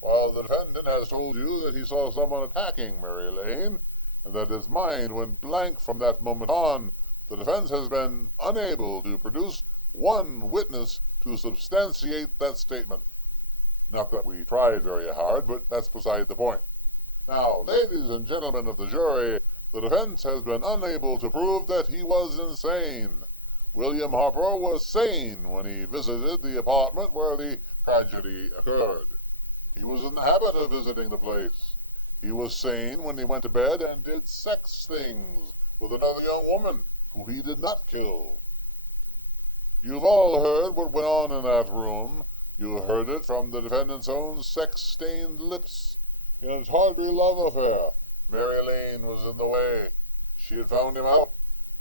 While the defendant has told you that he saw someone attacking Mary Lane, and that his mind went blank from that moment on, the defense has been unable to produce one witness to substantiate that statement. Not that we tried very hard, but that's beside the point. Now, ladies and gentlemen of the jury, the defense has been unable to prove that he was insane. William Harper was sane when he visited the apartment where the tragedy occurred. He was in the habit of visiting the place. He was sane when he went to bed and did sex things with another young woman who he did not kill. You've all heard what went on in that room. You heard it from the defendant's own sex-stained lips. In a tawdry love affair, Mary Lane was in the way. She had found him out.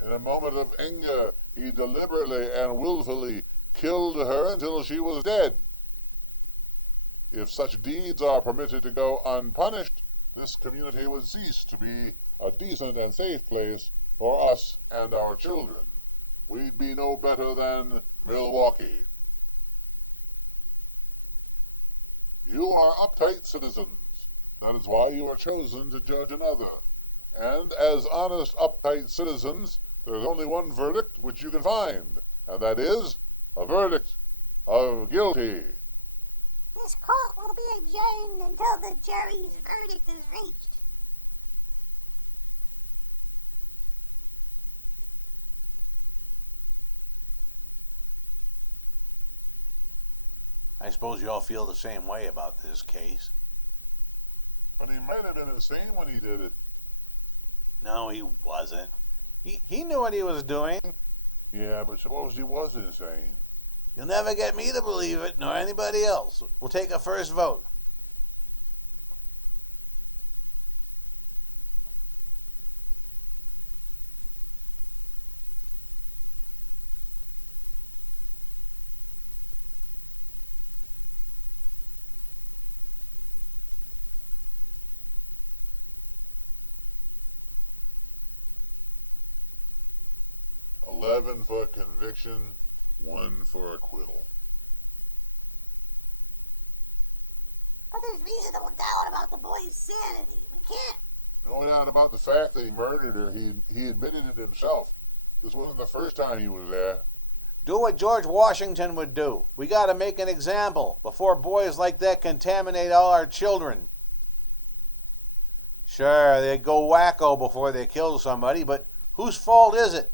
In a moment of anger, he deliberately and willfully killed her until she was dead. If such deeds are permitted to go unpunished, this community would cease to be a decent and safe place for us and our children. We'd be no better than Milwaukee. You are uptight citizens. That is why you are chosen to judge another. And as honest, uptight citizens, there's only one verdict which you can find, and that is a verdict of guilty. This court will be adjourned until the jury's verdict is reached. I suppose you all feel the same way about this case. But he might have been insane when he did it. No, he wasn't. He knew what he was doing. Yeah, but suppose he was insane. You'll never get me to believe it, nor anybody else. We'll take a first vote. Eleven for conviction, 1 for acquittal. But there's reasonable doubt about the boy's sanity. We can't. No doubt about the fact that he murdered her. He admitted it himself. This wasn't the first time he was there. Do what George Washington would do. We gotta make an example before boys like that contaminate all our children. Sure, they go wacko before they kill somebody, but whose fault is it?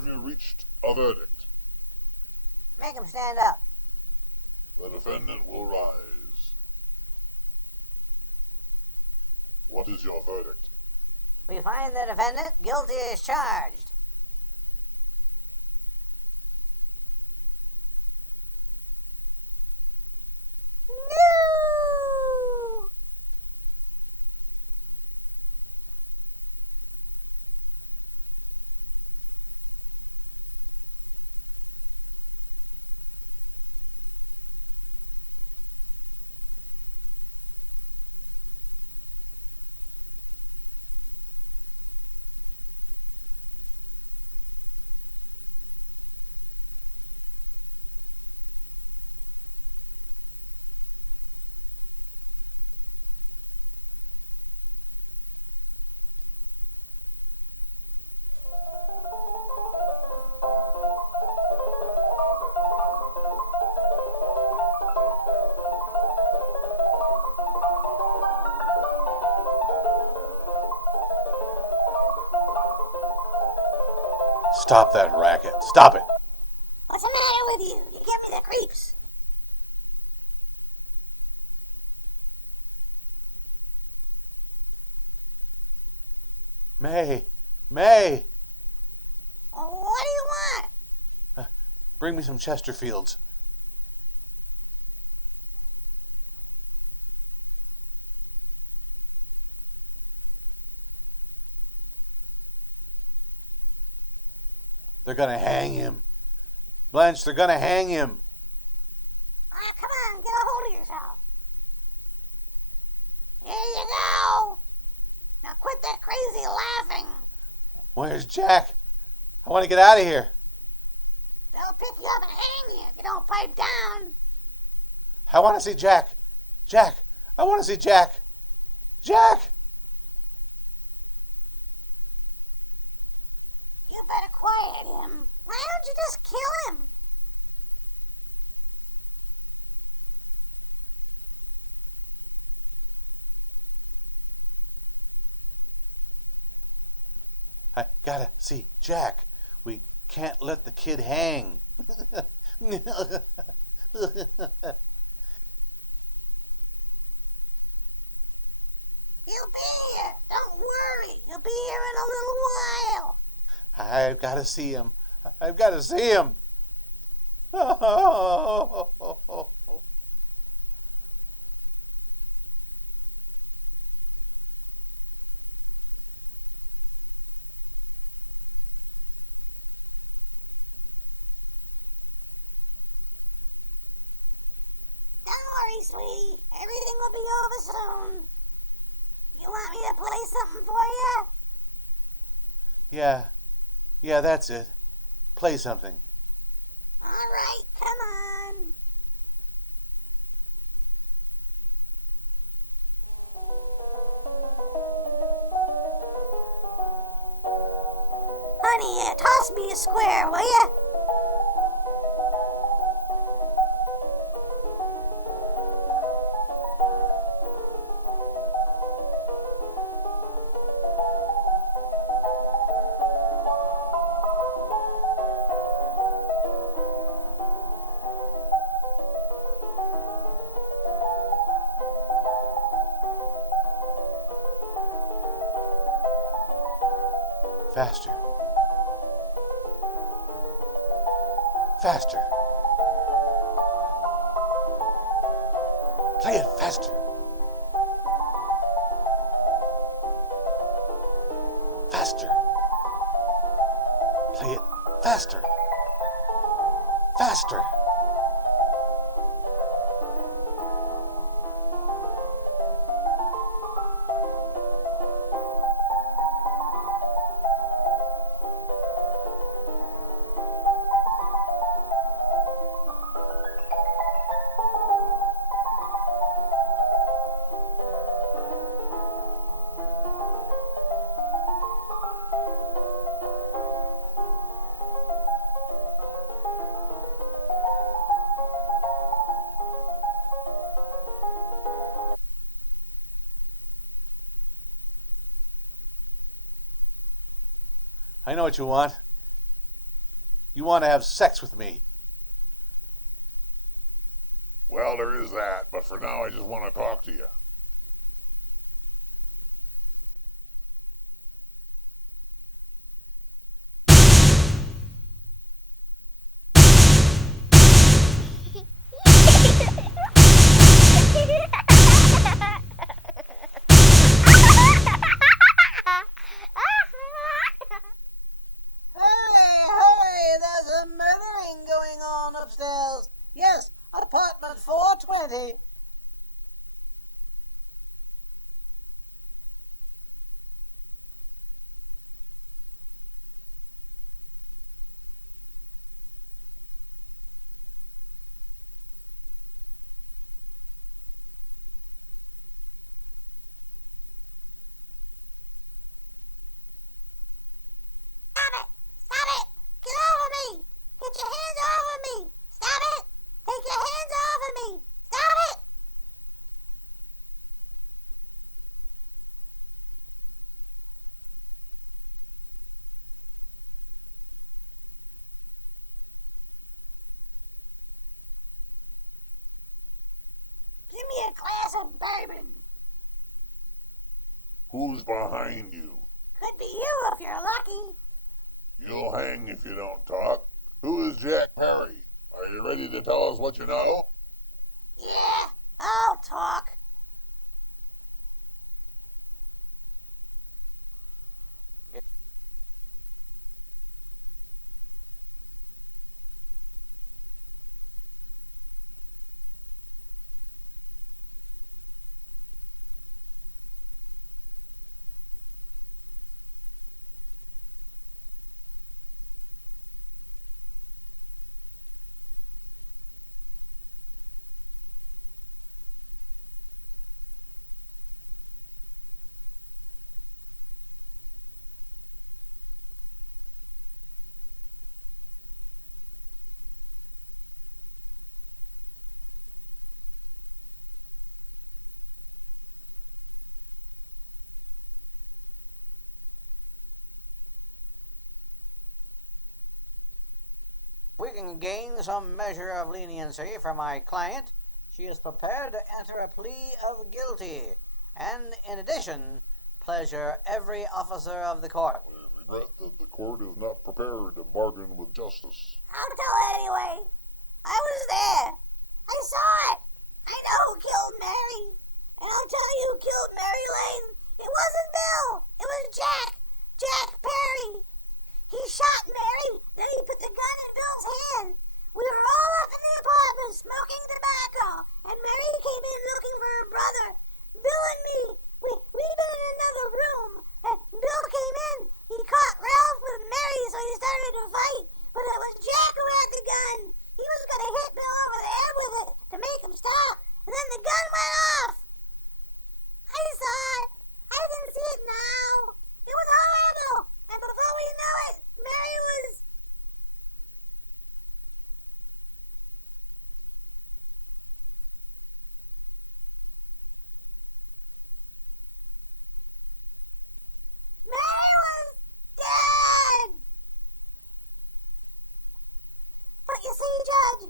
Have you reached a verdict? Make him stand up. The defendant will rise. What is your verdict? We find the defendant guilty as charged. No! Stop that racket. Stop it. What's the matter with you? You give me the creeps. May. May. What do you want? Bring me some Chesterfields. They're gonna hang him. Blanche, they're gonna hang him. Ah, come on, get a hold of yourself. Here you go. Now quit that crazy laughing. Where's Jack? I want to get out of here. They'll pick you up and hang you if you don't pipe down. I want to see Jack. Jack. I want to see Jack. Jack! You better quiet him. Why don't you just kill him? I gotta see Jack. We can't let the kid hang. He'll be here. Don't worry. He'll be here in a little while. I've got to see him. I've got to see him. Don't worry, sweetie. Everything will be over soon. You want me to play something for you? Yeah, that's it. Play something. All right, come on. Honey, toss me a square, will you? Faster. Faster. Play it faster. Faster. Play it faster. Faster. I know what you want. You want to have sex with me. Well, there is that, but for now I just want to talk to you. Hurry, there's a murdering going on upstairs. Yes, apartment 420. Get off of me! Get your hands off of me! Stop it! Take your hands off of me! Stop it! Give me a glass of bourbon. Who's behind you? Could be you if you're lucky. You'll hang if you don't talk. Who is Jack Perry? Are you ready to tell us what you know? Yeah, I'll talk. We can gain some measure of leniency for my client. She is prepared to enter a plea of guilty, and in addition, pleasure every officer of the court. We regret that the court is not prepared to bargain with justice. I'll tell anyway. I was there. I saw it. I know who killed Mary. And I'll tell you who killed Mary Lane. It wasn't Bill. It was Jack. Jack Perry. He shot Mary, then he put the gun in Bill's hand. We were all up in the apartment smoking tobacco, and Mary came in looking for her brother. Bill and me, we'd been in another room, and Bill came in. He caught Ralph with Mary, so he started to fight, but it was Jack who had the gun. He was going to hit Bill over the head with it to make him stop, and then the gun went off. I saw it. I can see it now. It was horrible. And before we knew it, Mary was... Mary was dead! But you see, Judge,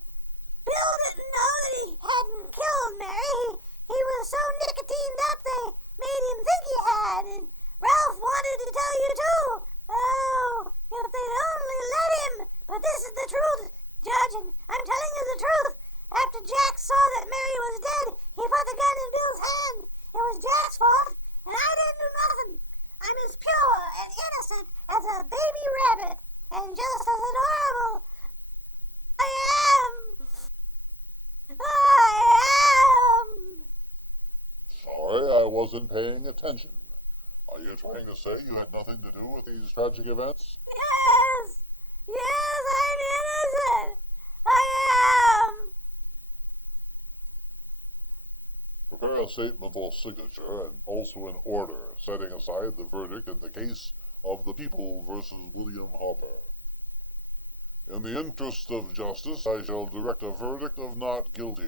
Bill didn't know that he hadn't killed Mary. He was so nicotined up they made him think he had, and Ralph wanted to tell you too. Oh, if they'd only let him. But this is the truth, Judge, and I'm telling you the truth. After Jack saw that Mary was dead, he put the gun in Bill's hand. It was Jack's fault, and I didn't do nothing. I'm as pure and innocent as a baby rabbit, and just as adorable. I am. Sorry, I wasn't paying attention. Are you trying to say you had nothing to do with these tragic events? Yes! Yes, I'm innocent! I am! Prepare a statement for signature and also an order setting aside the verdict in the case of the People versus William Harper. In the interest of justice, I shall direct a verdict of not guilty.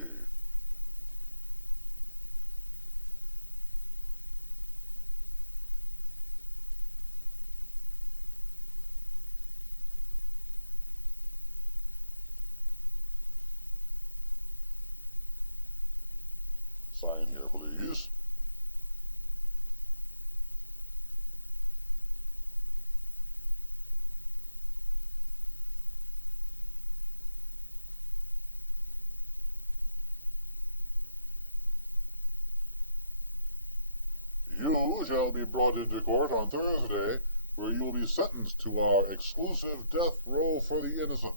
you shall be brought into court on Thursday, where you will be sentenced to our exclusive death row for the innocent.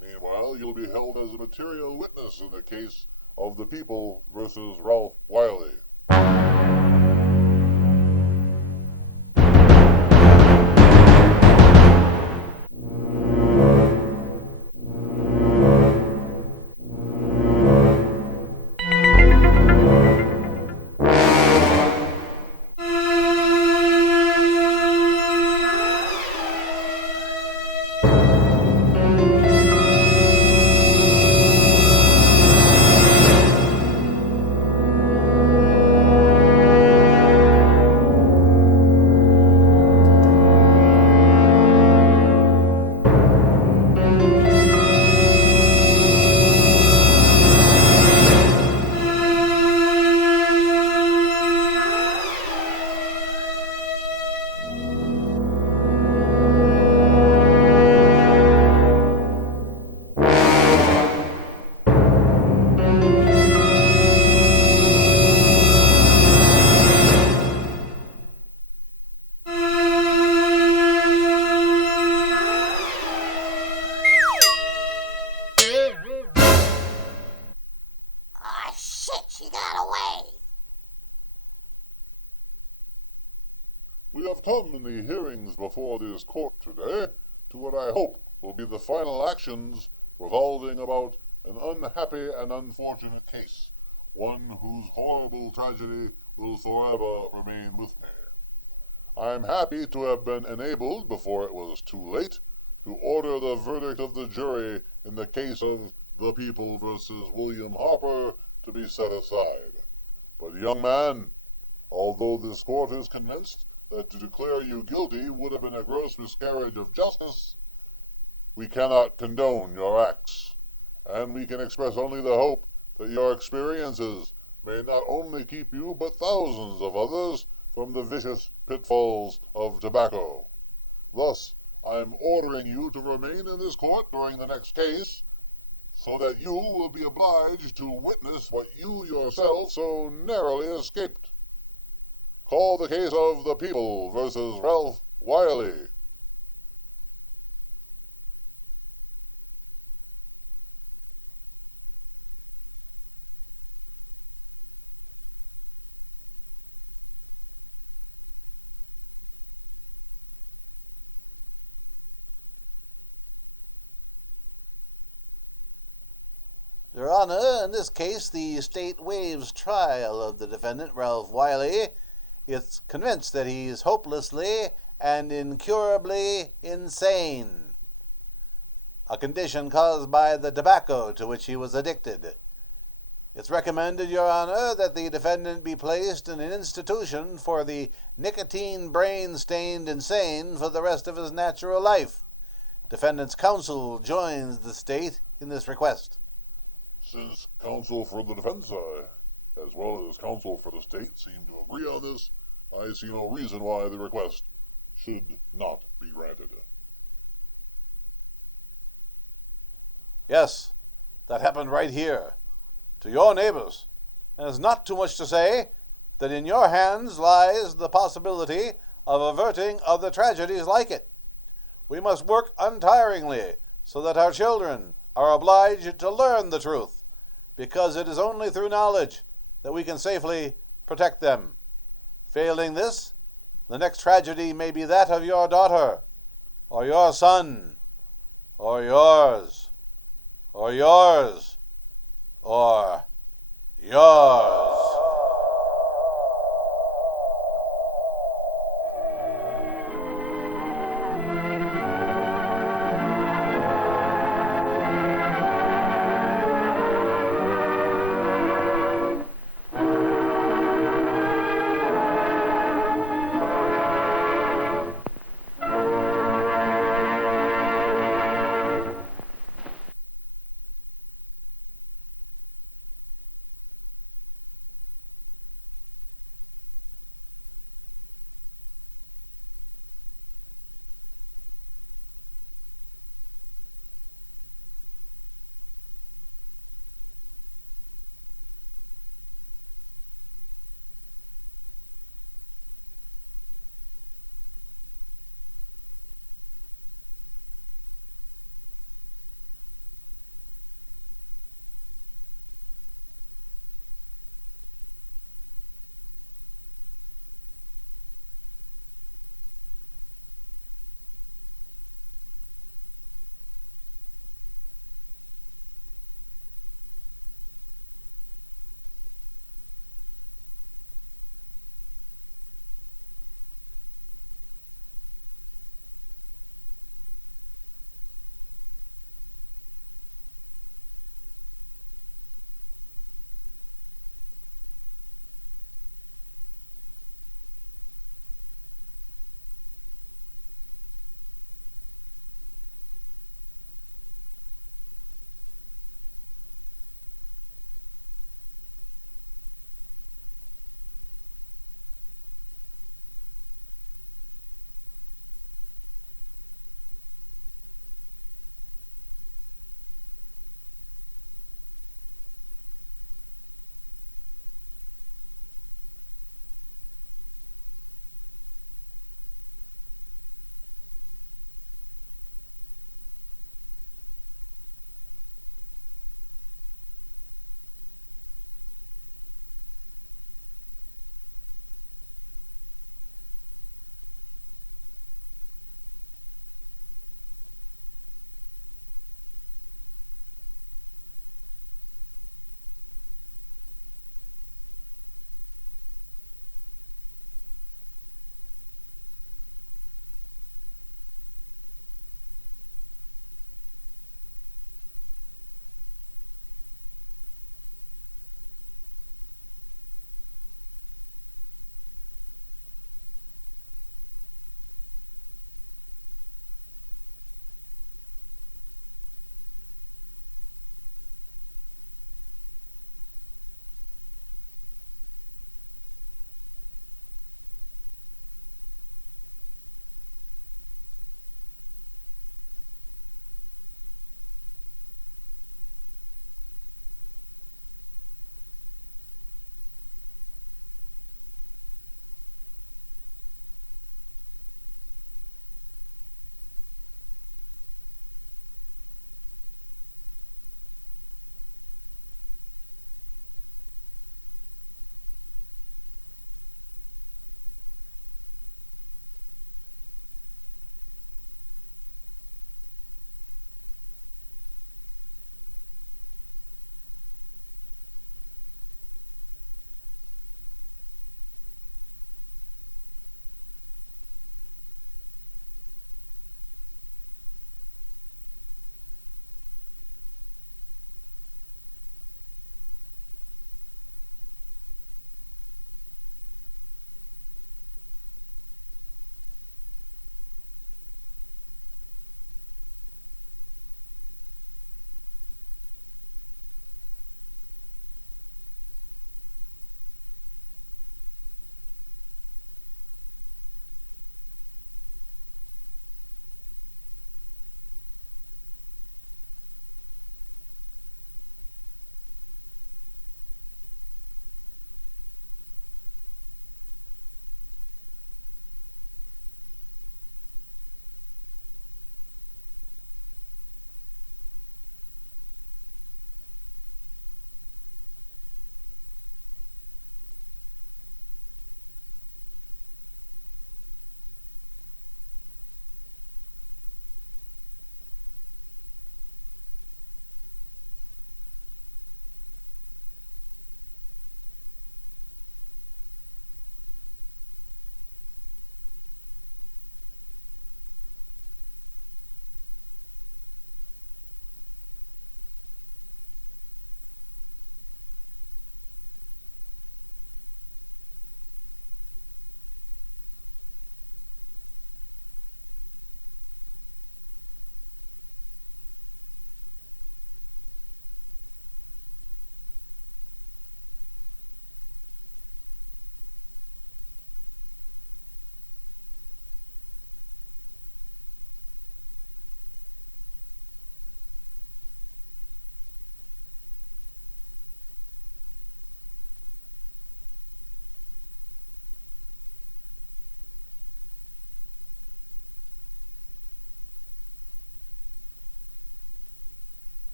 Meanwhile, you'll be held as a material witness in the case of the People versus Ralph Wiley. We have come in the hearings before this court today to what I hope will be the final actions revolving about an unhappy and unfortunate case, one whose horrible tragedy will forever remain with me. I am happy to have been enabled, before it was too late, to order the verdict of the jury in the case of the People versus William Harper to be set aside. But, young man, although this court is convinced that to declare you guilty would have been a gross miscarriage of justice, we cannot condone your acts, and we can express only the hope that your experiences may not only keep you but thousands of others from the vicious pitfalls of tobacco. Thus, I'm ordering you to remain in this court during the next case, so that you will be obliged to witness what you yourself so narrowly escaped. Call the case of the People versus Ralph Wiley. Your Honor, in this case, the state waives trial of the defendant, Ralph Wiley. It's convinced that he's hopelessly and incurably insane, a condition caused by the tobacco to which he was addicted. It's recommended, Your Honor, that the defendant be placed in an institution for the nicotine brain-stained insane for the rest of his natural life. Defendant's counsel joins the state in this request. Since counsel for the defense, as well as counsel for the state, seem to agree on this, I see no reason why the request should not be granted. Yes, that happened right here, to your neighbors. And it's not too much to say that in your hands lies the possibility of averting other tragedies like it. We must work untiringly so that our children are obliged to learn the truth, because it is only through knowledge that we can safely protect them. Failing this, the next tragedy may be that of your daughter, or your son, or yours, or yours, or yours.